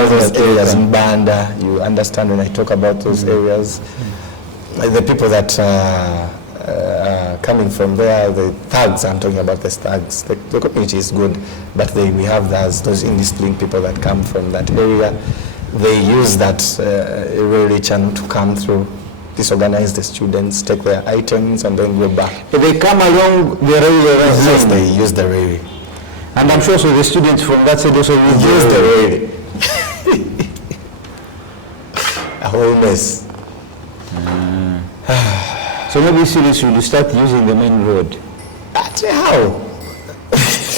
those areas in Banda. You understand when I talk about those areas. The people that coming from there, the thugs, I'm talking about the thugs. The community is good, but we have those indisciplined people that come from that area. They use that railway channel to come through disorganize the students, take their items, and then go back. But they come along the railway line. Yes, they use the railway. And I'm sure so the students from that side also use the railway. A whole mess. So maybe seriously, you start using the main road. How?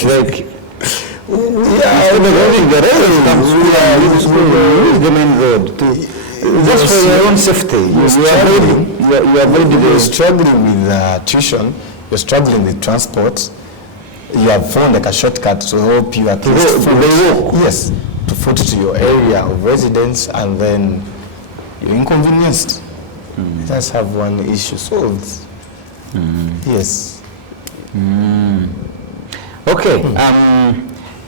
Like, yeah, the main road just for your own safety. You're struggling with tuition. You're struggling with transport. You have found like a shortcut to help you at least yes, to foot to your area of residence, and then you're inconvenienced. Just have one issue solved. Yes. Okay.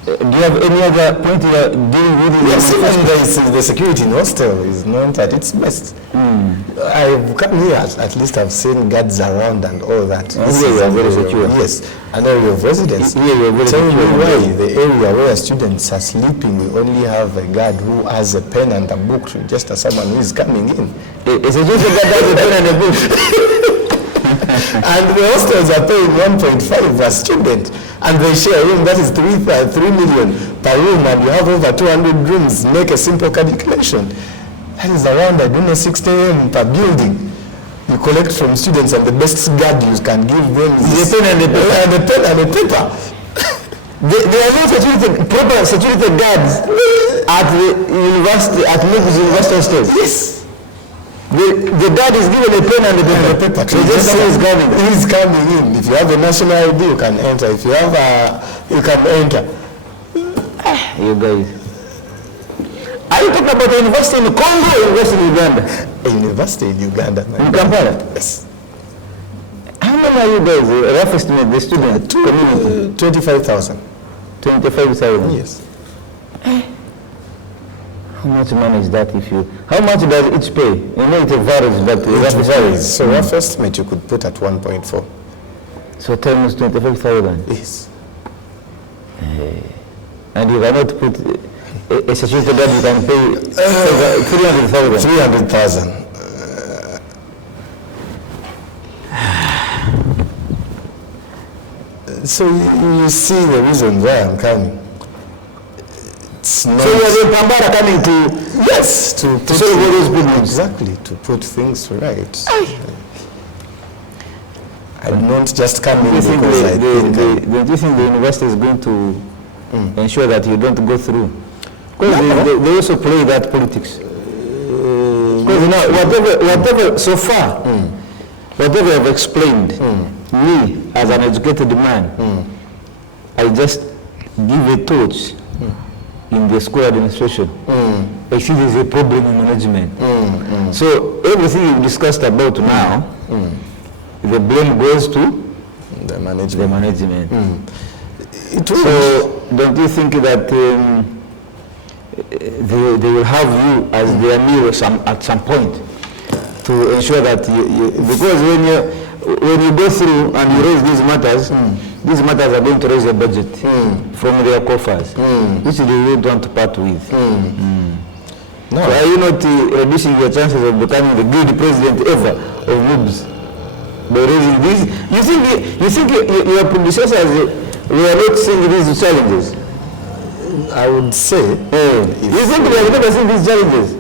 Do you have any other point you are dealing with? Yes, even the security in hostel is known that it's best. I've come here, at least I've seen guards around and all that. Here you are very secure. Yes, an area of residence. Here you are very Tell me secure. why the area where students are sleeping, we only have a guard who has a pen and a book to register someone who is coming in. It's just a guard that has a pen and a book. And the hostels are paying 1.5 per student, and they share a room that is 3 million per room, and you have over 200 rooms. Make a simple calculation. That is around, I don't know, 60 M per building. You collect from students, and the best guard you can give them is the pen and the paper. And the pen and the paper. There are no proper security guards at the university, at MUBS University Hostel. Yes. The guard is given a pen and a paper. So just say he's coming. He's coming in. If you have a national ID, you can enter. If you have you can enter. You guys. Are you talking about the university in Congo or university in Uganda? A university in Uganda. In Kampala? Yes. How many are you guys, rough estimate, the student community? 25,000. 25,000? Yes. How much money is that if you... How much does each pay? You know it varies, but It rough varies. So rough estimate you could put at 1.4. So times 25,000? Yes. And you cannot put a security guard, you can pay 300,000. 300,000. So you see the reason why I'm coming. It's not. So you are in Mpambara coming to... Yes, to solve all those problems. Exactly, to put things right. I'm not just coming because I think... Do you think the university is going to ensure that you don't go through? Because they also play that politics. Because now, whatever so far, whatever I've explained, me as an educated man, I just give a torch in the school administration. I see there's a problem in management. So everything you've discussed about now, the blame goes to the management. So don't you think that they will have you as their mirror at some point to ensure that because when you go through and you raise these matters are going to raise a budget from their coffers, which they really don't part with. No. So are you not reducing your chances of becoming the good president ever of MUBS by raising these? You think your predecessors were not seeing these challenges? I would say, you think they have never seen these challenges?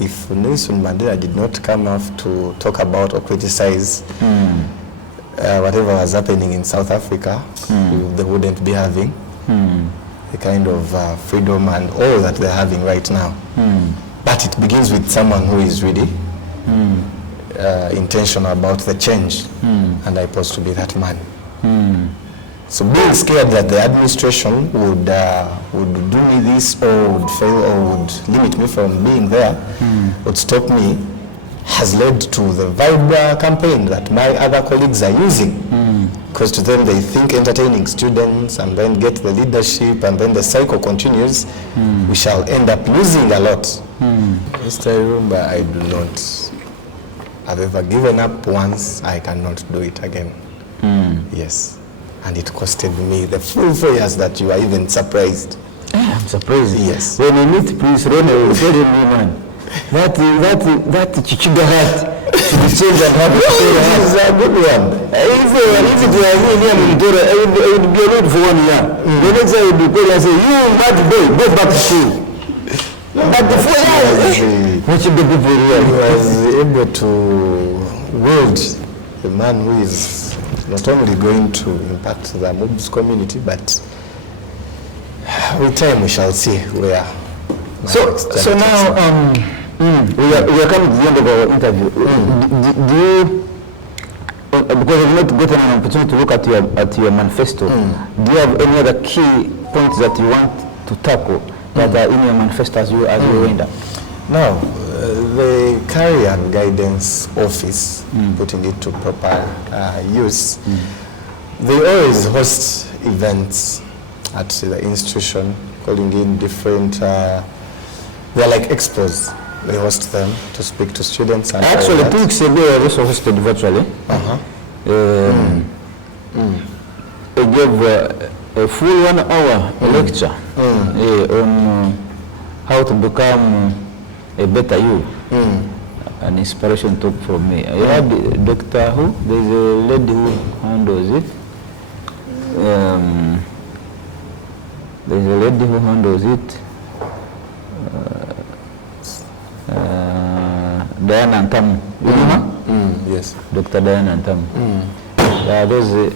If Nelson Mandela did not come up to talk about or criticize whatever was happening in South Africa, they wouldn't be having the kind of freedom and all that they're having right now. But it begins with someone who is really intentional about the change, and I pose to be that man. So being scared that the administration would do me this or would fail or would limit me from being there, would stop me, has led to the Vibe campaign that my other colleagues are using. Because to them they think entertaining students and then get the leadership and then the cycle continues, we shall end up losing a lot. Mr. Irumba, I do not. I've ever given up once, I cannot do it again. Yes. And it costed me the full 4 years that you are even surprised. I'm surprised. Yes. When I meet Prince Ronnie, I will tell him, man, that Chichiga hat should be changed and have This is a good one. if it were me near Mundora, I would be alone for 1 year. The next day I would be called and say, you mad boy, go back to school. But before that, what should the people He realize? was able to wield a man who is not only going to impact the MUBS community, but with time we shall see where. So now, we are coming to the end of our interview. Do you, because I've not gotten an opportunity to look at your manifesto, do you have any other key points that you want to tackle that are in your manifesto as you wind up? Now, the Career and Guidance Office, putting it to proper use, they always host events at the institution, calling in different, they're like expos. They host them to speak to students. And Actually, 2 weeks ago, I also hosted virtually. I gave a full 1 hour lecture on how to become a better you. An inspiration talk from me. I had Dr. Who? There's a lady who handles it. There's a lady who handles it. Diana Ntamu. You know her? Yes. Dr. Diana Ntamu. There's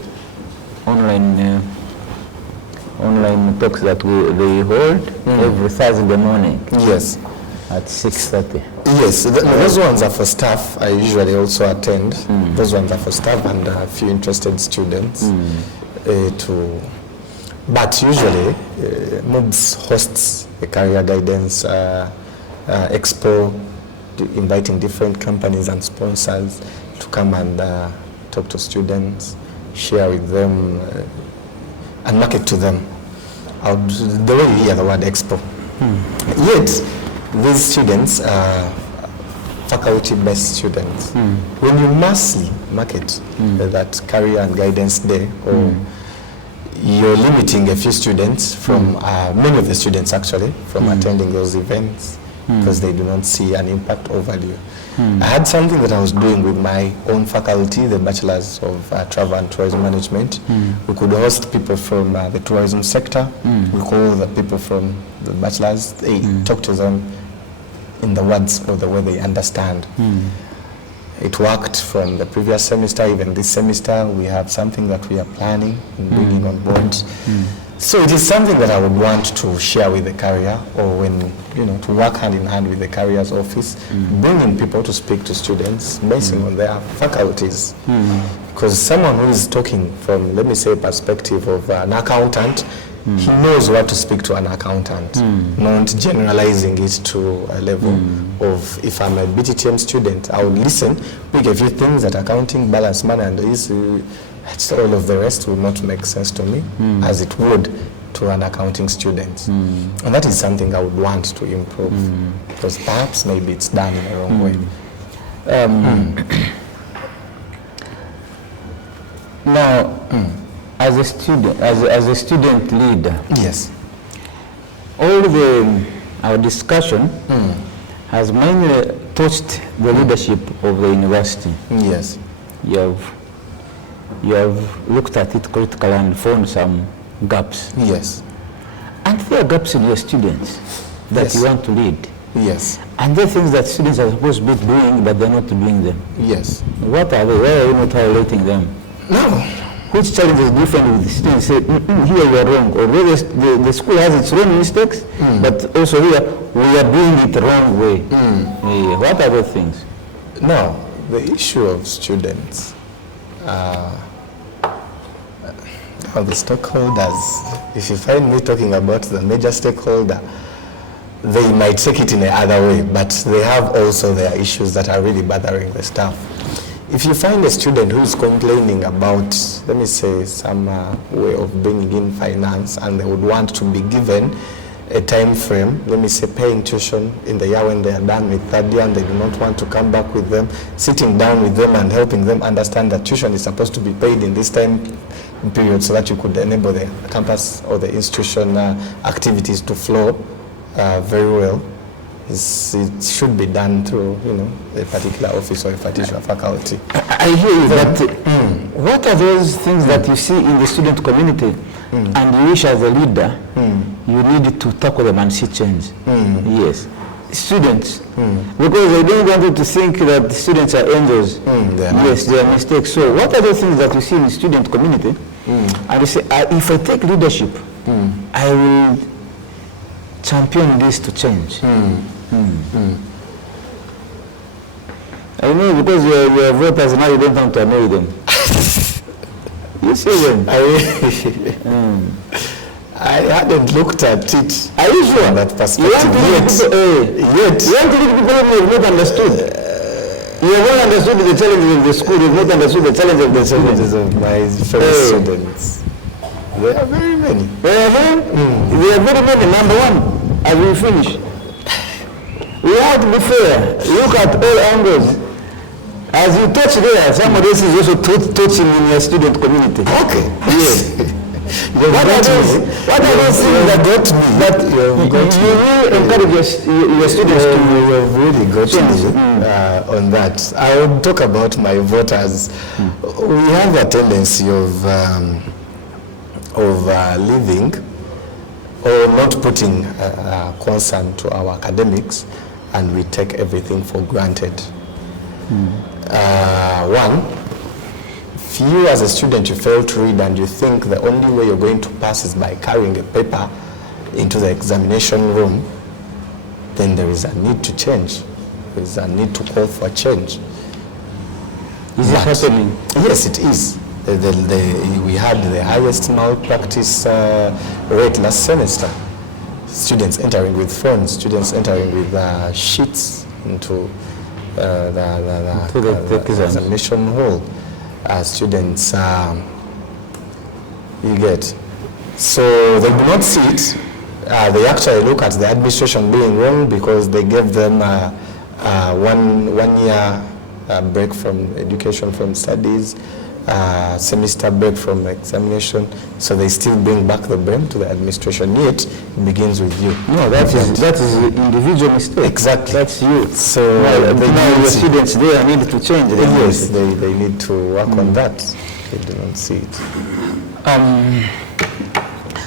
online talks that they hold every Thursday morning. Yes. At 6:30. Yes, those ones are for staff. I usually also attend. Those ones are for staff and a few interested students. But usually, MUBS hosts a career guidance expo, inviting different companies and sponsors to come and talk to students, share with them, and market to them. The way you hear the word expo. Yet, these students are faculty-based students. When you massively market that career and guidance day, or you're limiting a few students from, many of the students actually, from attending those events because they do not see an impact or value. I had something that I was doing with my own faculty, the Bachelors of Travel and Tourism Management. We could host people from the tourism sector. We call the people from the bachelors, they talk to them in the words or the way they understand. It worked from the previous semester, even this semester. We have something that we are planning and bringing on board. So it is something that I would want to share with the career, or when, to work hand in hand with the careers office, bringing people to speak to students, basing on their faculties. Because someone who is talking from, let me say, perspective of an accountant, he knows what to speak to an accountant, not generalizing it to a level of, if I'm a BTTM student, I would listen, pick a few things that accounting, balance, money, and all of the rest would not make sense to me as it would to an accounting student. And that is something I would want to improve, because perhaps maybe it's done in a wrong way. Now, as a student, as a student leader, Yes. all our discussion has mainly touched the leadership of the university. Yes. You have looked at it critically and found some gaps. Yes. And there are gaps in your students that Yes. you want to lead. Yes. And there are things that students are supposed to be doing, but they're not doing them. Yes. What are they? Why are you not highlighting them? No. Which challenge is different with the students say, here you are wrong, or whether the school has its own mistakes, but also here we are doing it the wrong way. What are those things? Now, the issue of students, the stakeholders, if you find me talking about the major stakeholder, they might take it in another way, but they have also their issues that are really bothering the staff. If you find a student who is complaining about, let me say, some way of bringing in finance, and they would want to be given a time frame, let me say paying tuition in the year when they are done with third year and they do not want to come back with them, sitting down with them and helping them understand that tuition is supposed to be paid in this time period so that you could enable the campus or the institution activities to flow very well. It should be done through, a particular office or a particular faculty. I hear you, but what are those things that you see in the student community and you wish as a leader you need to tackle them and see change? Yes. Students, because I don't want you to think that the students are angels. Yes, they are mistakes. So what are those things that you see in the student community and you say, if I take leadership, I will champion this to change? I know, because your voters now, you don't want to annoy them. You see them. I hadn't looked at it. Are you sure? From that perspective. You want to lead people who have not understood. You have not understood the challenges of the school. You have not understood the challenges of the challenges of my fellow students. There are very many. There are very many. Number one, as we finish, we have to be fair. Look at all angles. As you touch there, somebody else is also touching in your student community. Okay. Yes. What are those things that you really encourage your students to? You have really got me on that. I will talk about my voters. We have a tendency of living or not putting concern to our academics, and we take everything for granted. One, if you as a student you fail to read and you think the only way you're going to pass is by carrying a paper into the examination room, then there is a need to change. There is a need to call for change. Is it happening? Yes, it is. We had the highest malpractice rate last semester. Students entering with phones, students entering with sheets into the examination hall. Students, you get. So they do not see it. They actually look at the administration being wrong because they gave them one year break from education, from studies, semester break from examination, so they still bring back the blame to the administration. Yet it begins with you. No, that is individual mistake. Exactly. That's you. So now your students there need to change. Yes, they need to work on that. They do not see it.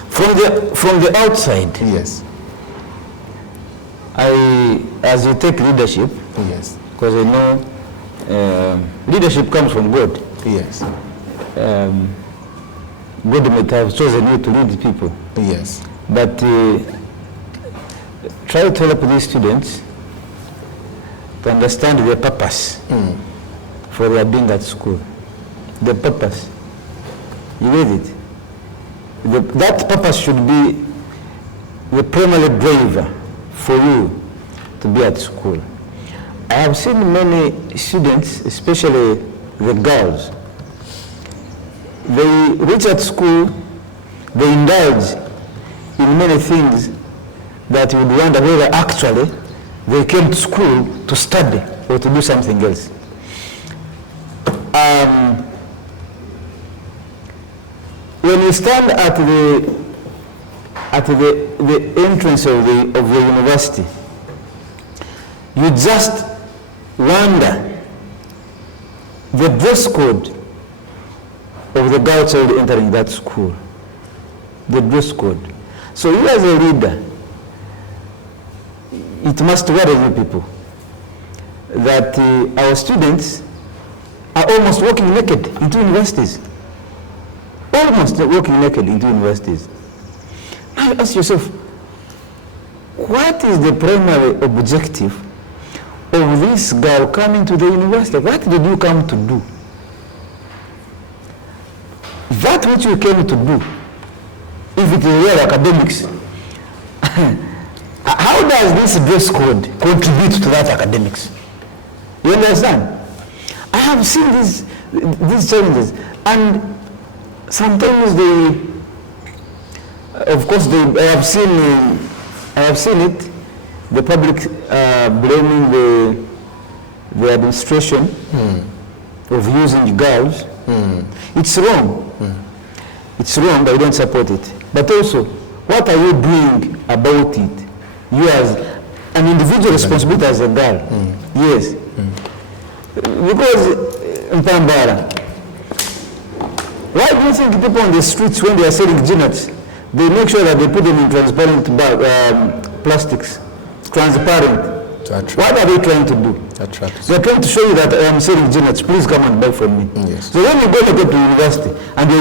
From the outside. Yes. As you take leadership. Yes. Because I know leadership comes from God. Yes. God might have chosen you to lead people. Yes. But try to help these students to understand their purpose for their being at school. The purpose. You get it? That purpose should be the primary driver for you to be at school. I have seen many students, especially the girls, they reach at school, they indulge in many things that you would wonder whether actually they came to school to study or to do something else. When you stand at the entrance of the university, you just wonder the dress code of the girl child entering that school. The dress code. So you as a leader, it must worry you people that our students are almost walking naked into universities. Almost walking naked into universities. Now you ask yourself, what is the primary objective of this girl coming to the university? What did you come to do? That which you came to do, if it is real academics, how does this dress code contribute to that academics? You understand? I have seen these challenges, and sometimes I have seen it, the public blaming the administration of using girls. It's wrong. it's wrong, I don't support it. But also, what are you doing about it? You as an individual responsibility as a girl. Yes. Because, Mpambara, why do you think people on the streets, when they are selling genets, they make sure that they put them in transparent plastics? Transparent. What are they trying to do? They're trying to show you that I am selling genets, please come and buy from me. Yes. So when you go to university and you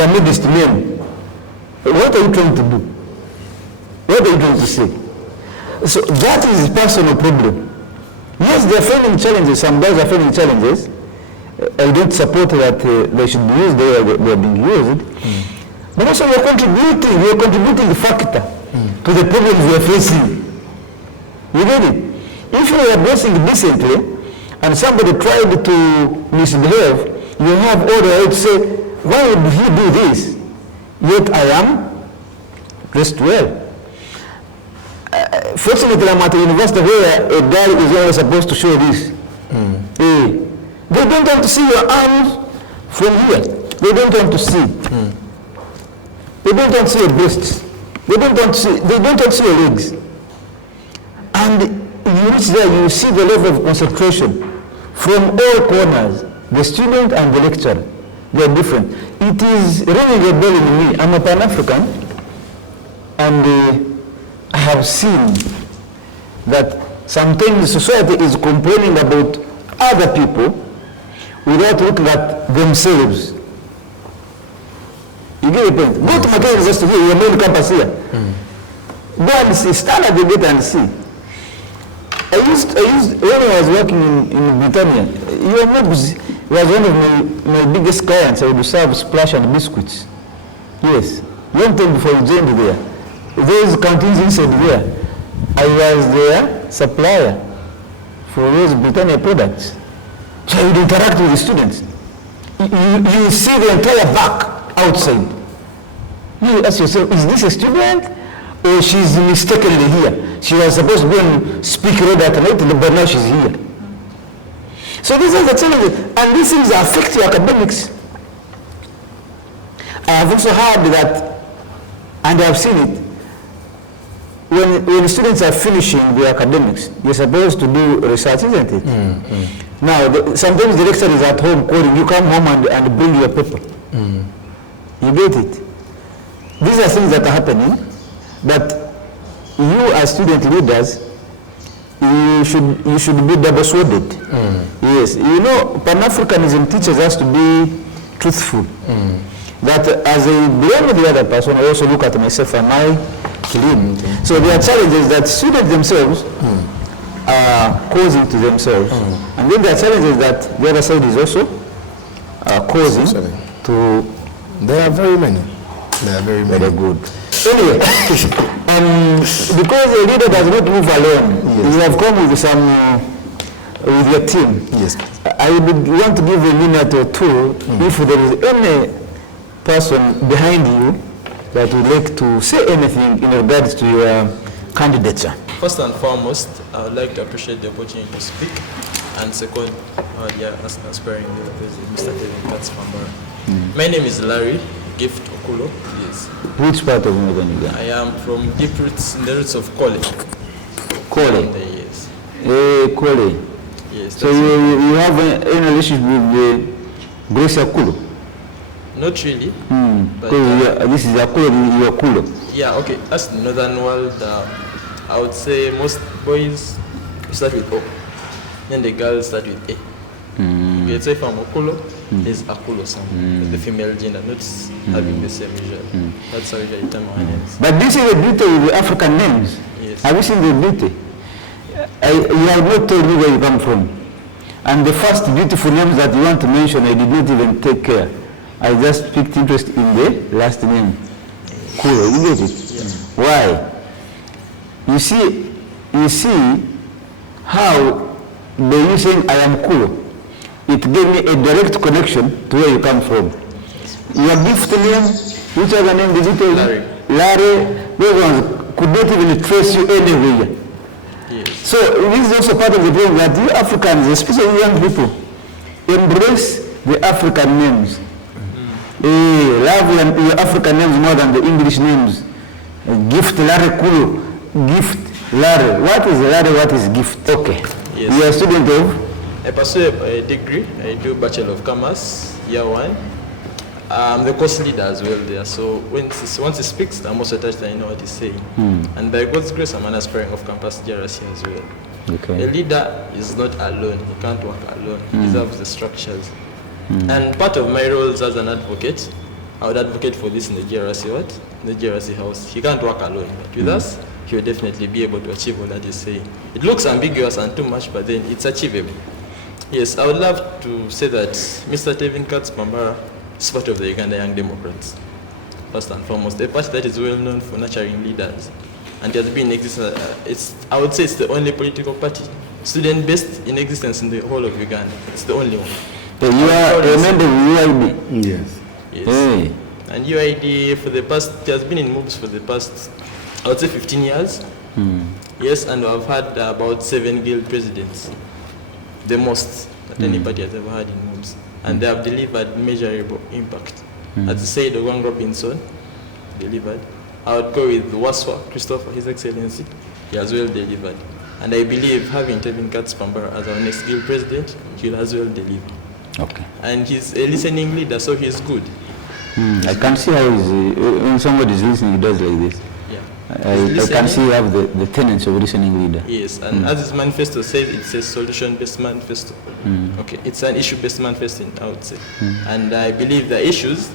are made this name, what are you trying to do? What are you trying to say? So that is a personal problem. Yes, they are facing challenges. Some guys are facing challenges. I don't support that they should be used the way they are being used. But also we are contributing the factor to the problems we are facing. You get it? If you are dressing decently and somebody tried to misbehave, you have all the right to say, why would he do this? Yet I am dressed well. Fortunately, I'm at a university where a guy is always supposed to show this. They don't want to see your arms from here. They don't want to see. They don't want to see your breasts. They don't want to see your legs. And you reach there, you see the level of concentration from all corners. The student and the lecturer, they are different. It is ringing a bell in me. I'm a Pan-African, and I have seen that sometimes society is complaining about other people without looking at themselves. You get the point? Go to Makerere University here, your main campus here. Go and see, stand at the gate and see. I used when I was working in Britannia, your MUBS was one of my biggest clients. I would serve splash and biscuits. Yes. Long time before you joined there. Those canteens inside there, I was their supplier for those Britannia products. So I would interact with the students. You see the entire back outside. You ask yourself, is this a student? Or she's mistakenly here? She was supposed to go and speak road at night, but now she's here. So these are the challenges, and these things affect your academics. I have also heard that, and I have seen it, when students are finishing their academics, you're supposed to do research, isn't it? Now, sometimes the lecturer is at home calling, you come home and bring your paper. You get it? These are things that are happening, that you as student leaders, you should be double-sworded. Yes, you know, Pan-Africanism teaches us to be truthful. That as I blame the other person, I also look at myself, am I clean? So there are challenges that students themselves are causing to themselves. And then there are challenges that the other side is also causing to... There are very many. Very good. Anyway, because a leader does not move alone, you have come with with your team. Yes. I would want to give a minute or two if there is any person behind you that would like to say anything in regards to your candidature. First and foremost, I would like to appreciate the opportunity to speak. And second, aspiring the president, Mr. Mpambara. My name is Larry Gift Okulo. Yes. Which part of Uganda? I am from deep roots, in the roots of Kole. Kole? Yes. Kole. Yes. So you have any relationship with Grace Akulo? Not really. But, this is Akulo, you are Akulo. Yeah, okay. That's the northern world. I would say most boys start with O. Then the girls start with A. Okay, so if I'm Okulo, there's Akulo somewhere. The female gender, not having the same usually. That's how usually term my names. But this is the beauty with the African names. Yes. Have you seen the beauty? You have not told me where you come from. And the first beautiful names that you want to mention, I did not even take care. I just picked interest in the last name. Kulo, you get it? Yes. Why? You see how by you saying I am Kulo, it gave me a direct connection to where you come from. Your gift name, which other name is it? Larry. Those ones could not even trace you anywhere. Yes. So this is also part of the problem that you Africans, especially young people, embrace the African names. Love your African names more than the English names. Gift Larry Kulu. Gift Larry. What is Larry? What is gift? Okay. Yes. You are a student of? I pursue a degree. I do Bachelor of Commerce, year 1. I'm the course leader as well there. So once he speaks, I'm also touched and I know what he's saying. And by God's grace, I'm an aspiring off-campus GRC as well. Okay. A leader is not alone. He can't work alone. He deserves the structures. And part of my roles as an advocate, I would advocate for this in the GRC in the GRC house. He can't work alone. But with us, he will definitely be able to achieve all that he's saying. It looks ambiguous and too much, but then it's achievable. Yes, I would love to say that Mr. Tevin Mpambara is part of the Uganda Young Democrats. First and foremost, a party that is well known for nurturing leaders. And it has been in existence, I would say it's the only political party, student-based in existence in the whole of Uganda. It's the only one. You are a member of UID? Yes. Yes. Hey. And UID it has been in MUBS for the past, I would say 15 years. Yes, and I've had about 7 guild presidents, the most that any party has ever had in MUBS. And they have delivered measurable impact. As I said, Ogang Robinson delivered. I would go with Waswa, Christopher, His Excellency. He has well delivered. And I believe having Tevin Mpambara as our next guild president, he'll as well deliver. Okay. And he's a listening leader, so he's good. I can see how when somebody is listening, he does like this. Yeah. I can see you have the tendency of listening leader. Yes, and as his manifesto says, it's a solution-based manifesto. Okay, it's an issue-based manifesto, I would say. And I believe the issues,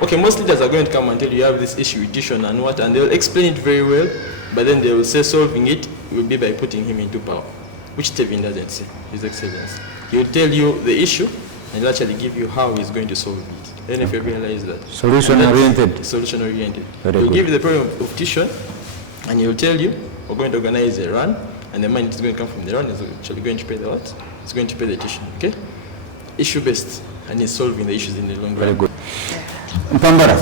most leaders are going to come and tell you have this issue with Dishon and what, and they'll explain it very well, but then they will say solving it will be by putting him into power, which Tevin doesn't say, His Excellency. He will tell you the issue, and he'll actually give you how he's going to solve it. Then if you realize that. Solution-oriented. Solution-oriented. Very He'll good. give you the problem of Dishon, and he'll tell you, we're going to organize a run, and the money is going to come from the run, is actually going to pay the what? It's going to pay the tuition, okay? Issue-based, and he's solving the issues in the long run. Very good. Mpambara,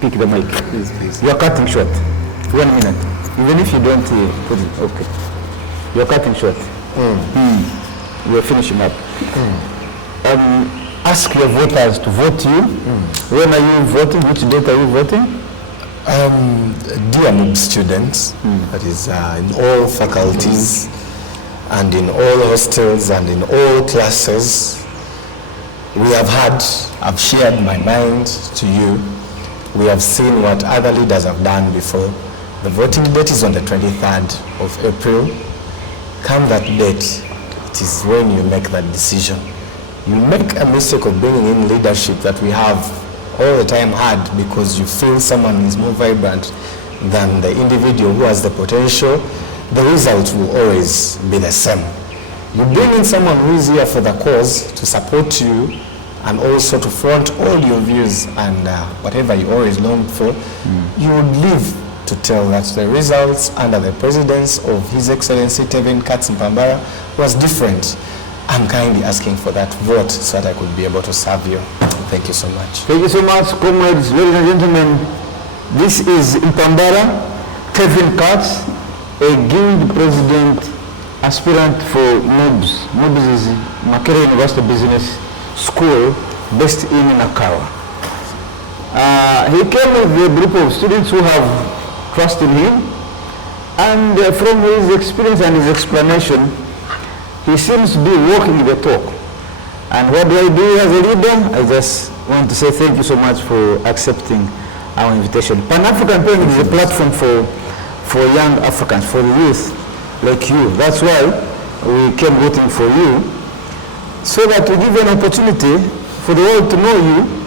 pick the mic. Please. You are cutting short. 1 minute. Even if you don't put it, okay. You are cutting short. You are finishing up. Ask your voters to vote you. When are you voting? Which date are you voting? Dear MUBS students, that is in all faculties and in all hostels and in all classes, I've shared my mind to you. We have seen what other leaders have done before. The voting date is on the 23rd of April. Come that date, it is when you make that decision. You make a mistake of bringing in leadership that we have all the time had because you feel someone is more vibrant than the individual who has the potential. The result will always be the same. You bring in someone who is here for the cause to support you and also to front all your views and whatever you always longed for, you would live to tell that the results under the presidency of His Excellency Tevin Mpambara was different. I'm kindly asking for that vote so that I could be able to serve you. Thank you so much. Thank you so much, comrades, ladies and gentlemen. This is Mpambara, Tevin Katz, a guild president aspirant for MUBS. MUBS is Makerere University Business School based in Nakawa. He came with a group of students who have trust in him, and from his experience and his explanation, he seems to be walking the talk. And what do I do as a leader? I just want to say thank you so much for accepting our invitation. Pan-African Pyramid is a platform for young Africans, for the youth like you. That's why we came voting for you, so that to give you an opportunity for the world to know you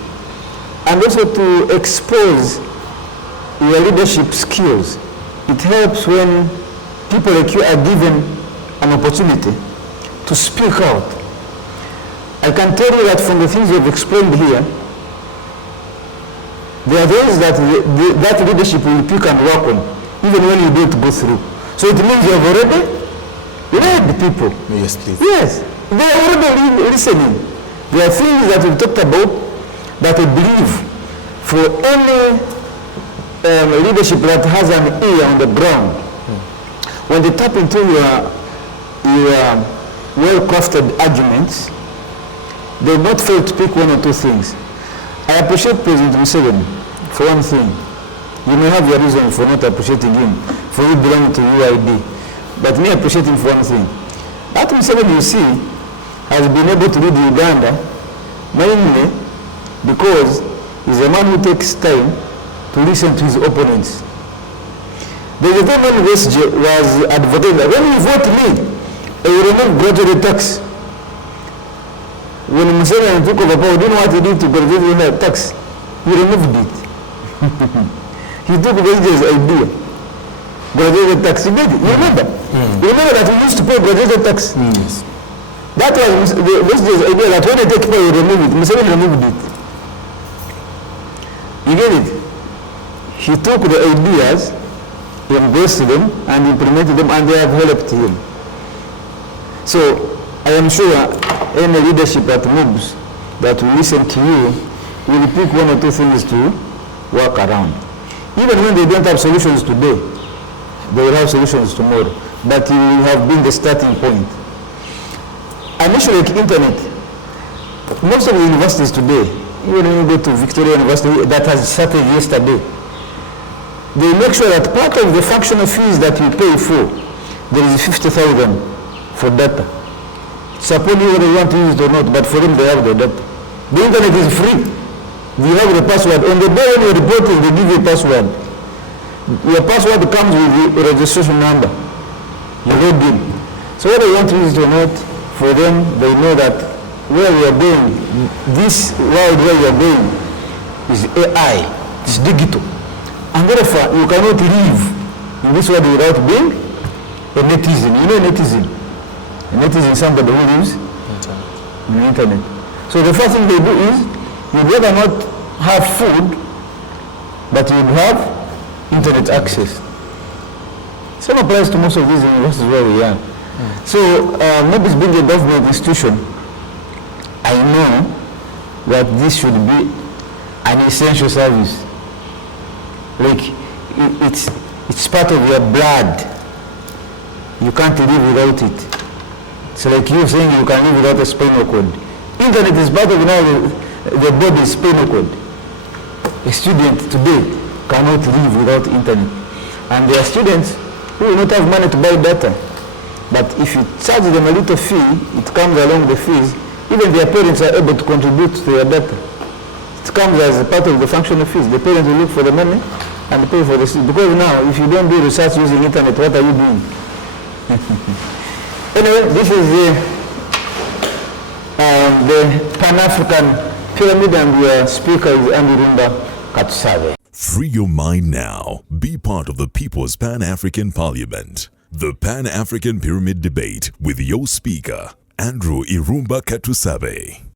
and also to expose your leadership skills. It helps when people like you are given an opportunity to speak out. I can tell you that from the things you've explained here, there are those that that leadership will pick and work on, even when you don't go through. So it means you have already led the people. Yes, please. Yes, they are already listening. There are things that we've talked about that I believe for any leadership that has an ear on the ground, when they tap into your well-crafted arguments, they will not fail to pick one or two things. I appreciate President Museveni for one thing. You may have your reason for not appreciating him, for you belong to UID. But me, I appreciate him for one thing. That Museveni, you see, has been able to lead Uganda mainly because he's a man who takes time to listen to his opponents. There's a time when SJ was advocating that when you vote me, I will remove graduate tax. When Museveni took over power, do you know what he did to graduate tax? He removed it. He took SJ's idea. Graduate tax, he did it. You remember? You remember that we used to pay graduate tax? Yes. That was SJ's idea that when they take power, you remove it. Museveni removed it. You get it? He took the ideas, he embraced them, and implemented them, and they have helped him. So, I am sure any leadership at MUBS that will listen to you will pick one or two things to work around. Even when they don't have solutions today, they will have solutions tomorrow. But you will have been the starting point. An issue like internet, most of the universities today, even when you go to Victoria University that has started yesterday, they make sure that part of the functional fees that you pay for, there is 50,000 for data. Suppose you whether you want to use it or not, but for them they have the data. The internet is free. You have the password. On the day when you report it, they give you a password. Your password comes with the registration number. You log in. So whether you want to use it or not, for them, they know that where we are going, this world where we are going is AI, it's digital. And therefore, you cannot live in this world without being a netizen. You know a netizen? A netizen is somebody who lives on the internet. So the first thing they do is, you'd rather not have food, but you'd have internet access. Same applies to most of these universities where we are. So maybe it's being a government institution, I know that this should be an essential service. Like, it's part of your blood. You can't live without it. It's like you saying you can live without a spinal cord. Internet is part of the body's spinal cord. A student today cannot live without internet. And there are students who will not have money to buy data. But if you charge them a little fee, it comes along the fees. Even their parents are able to contribute to their data. It comes as a part of the functional fees. The parents will look for the money and pay for the seat. Because now, if you don't do research using internet, what are you doing? Anyway, this is the Pan-African Pyramid, and the speaker is Irumba Katusave. Free your mind now. Be part of the People's Pan-African Parliament. The Pan-African Pyramid Debate with your speaker, Irumba Katusave.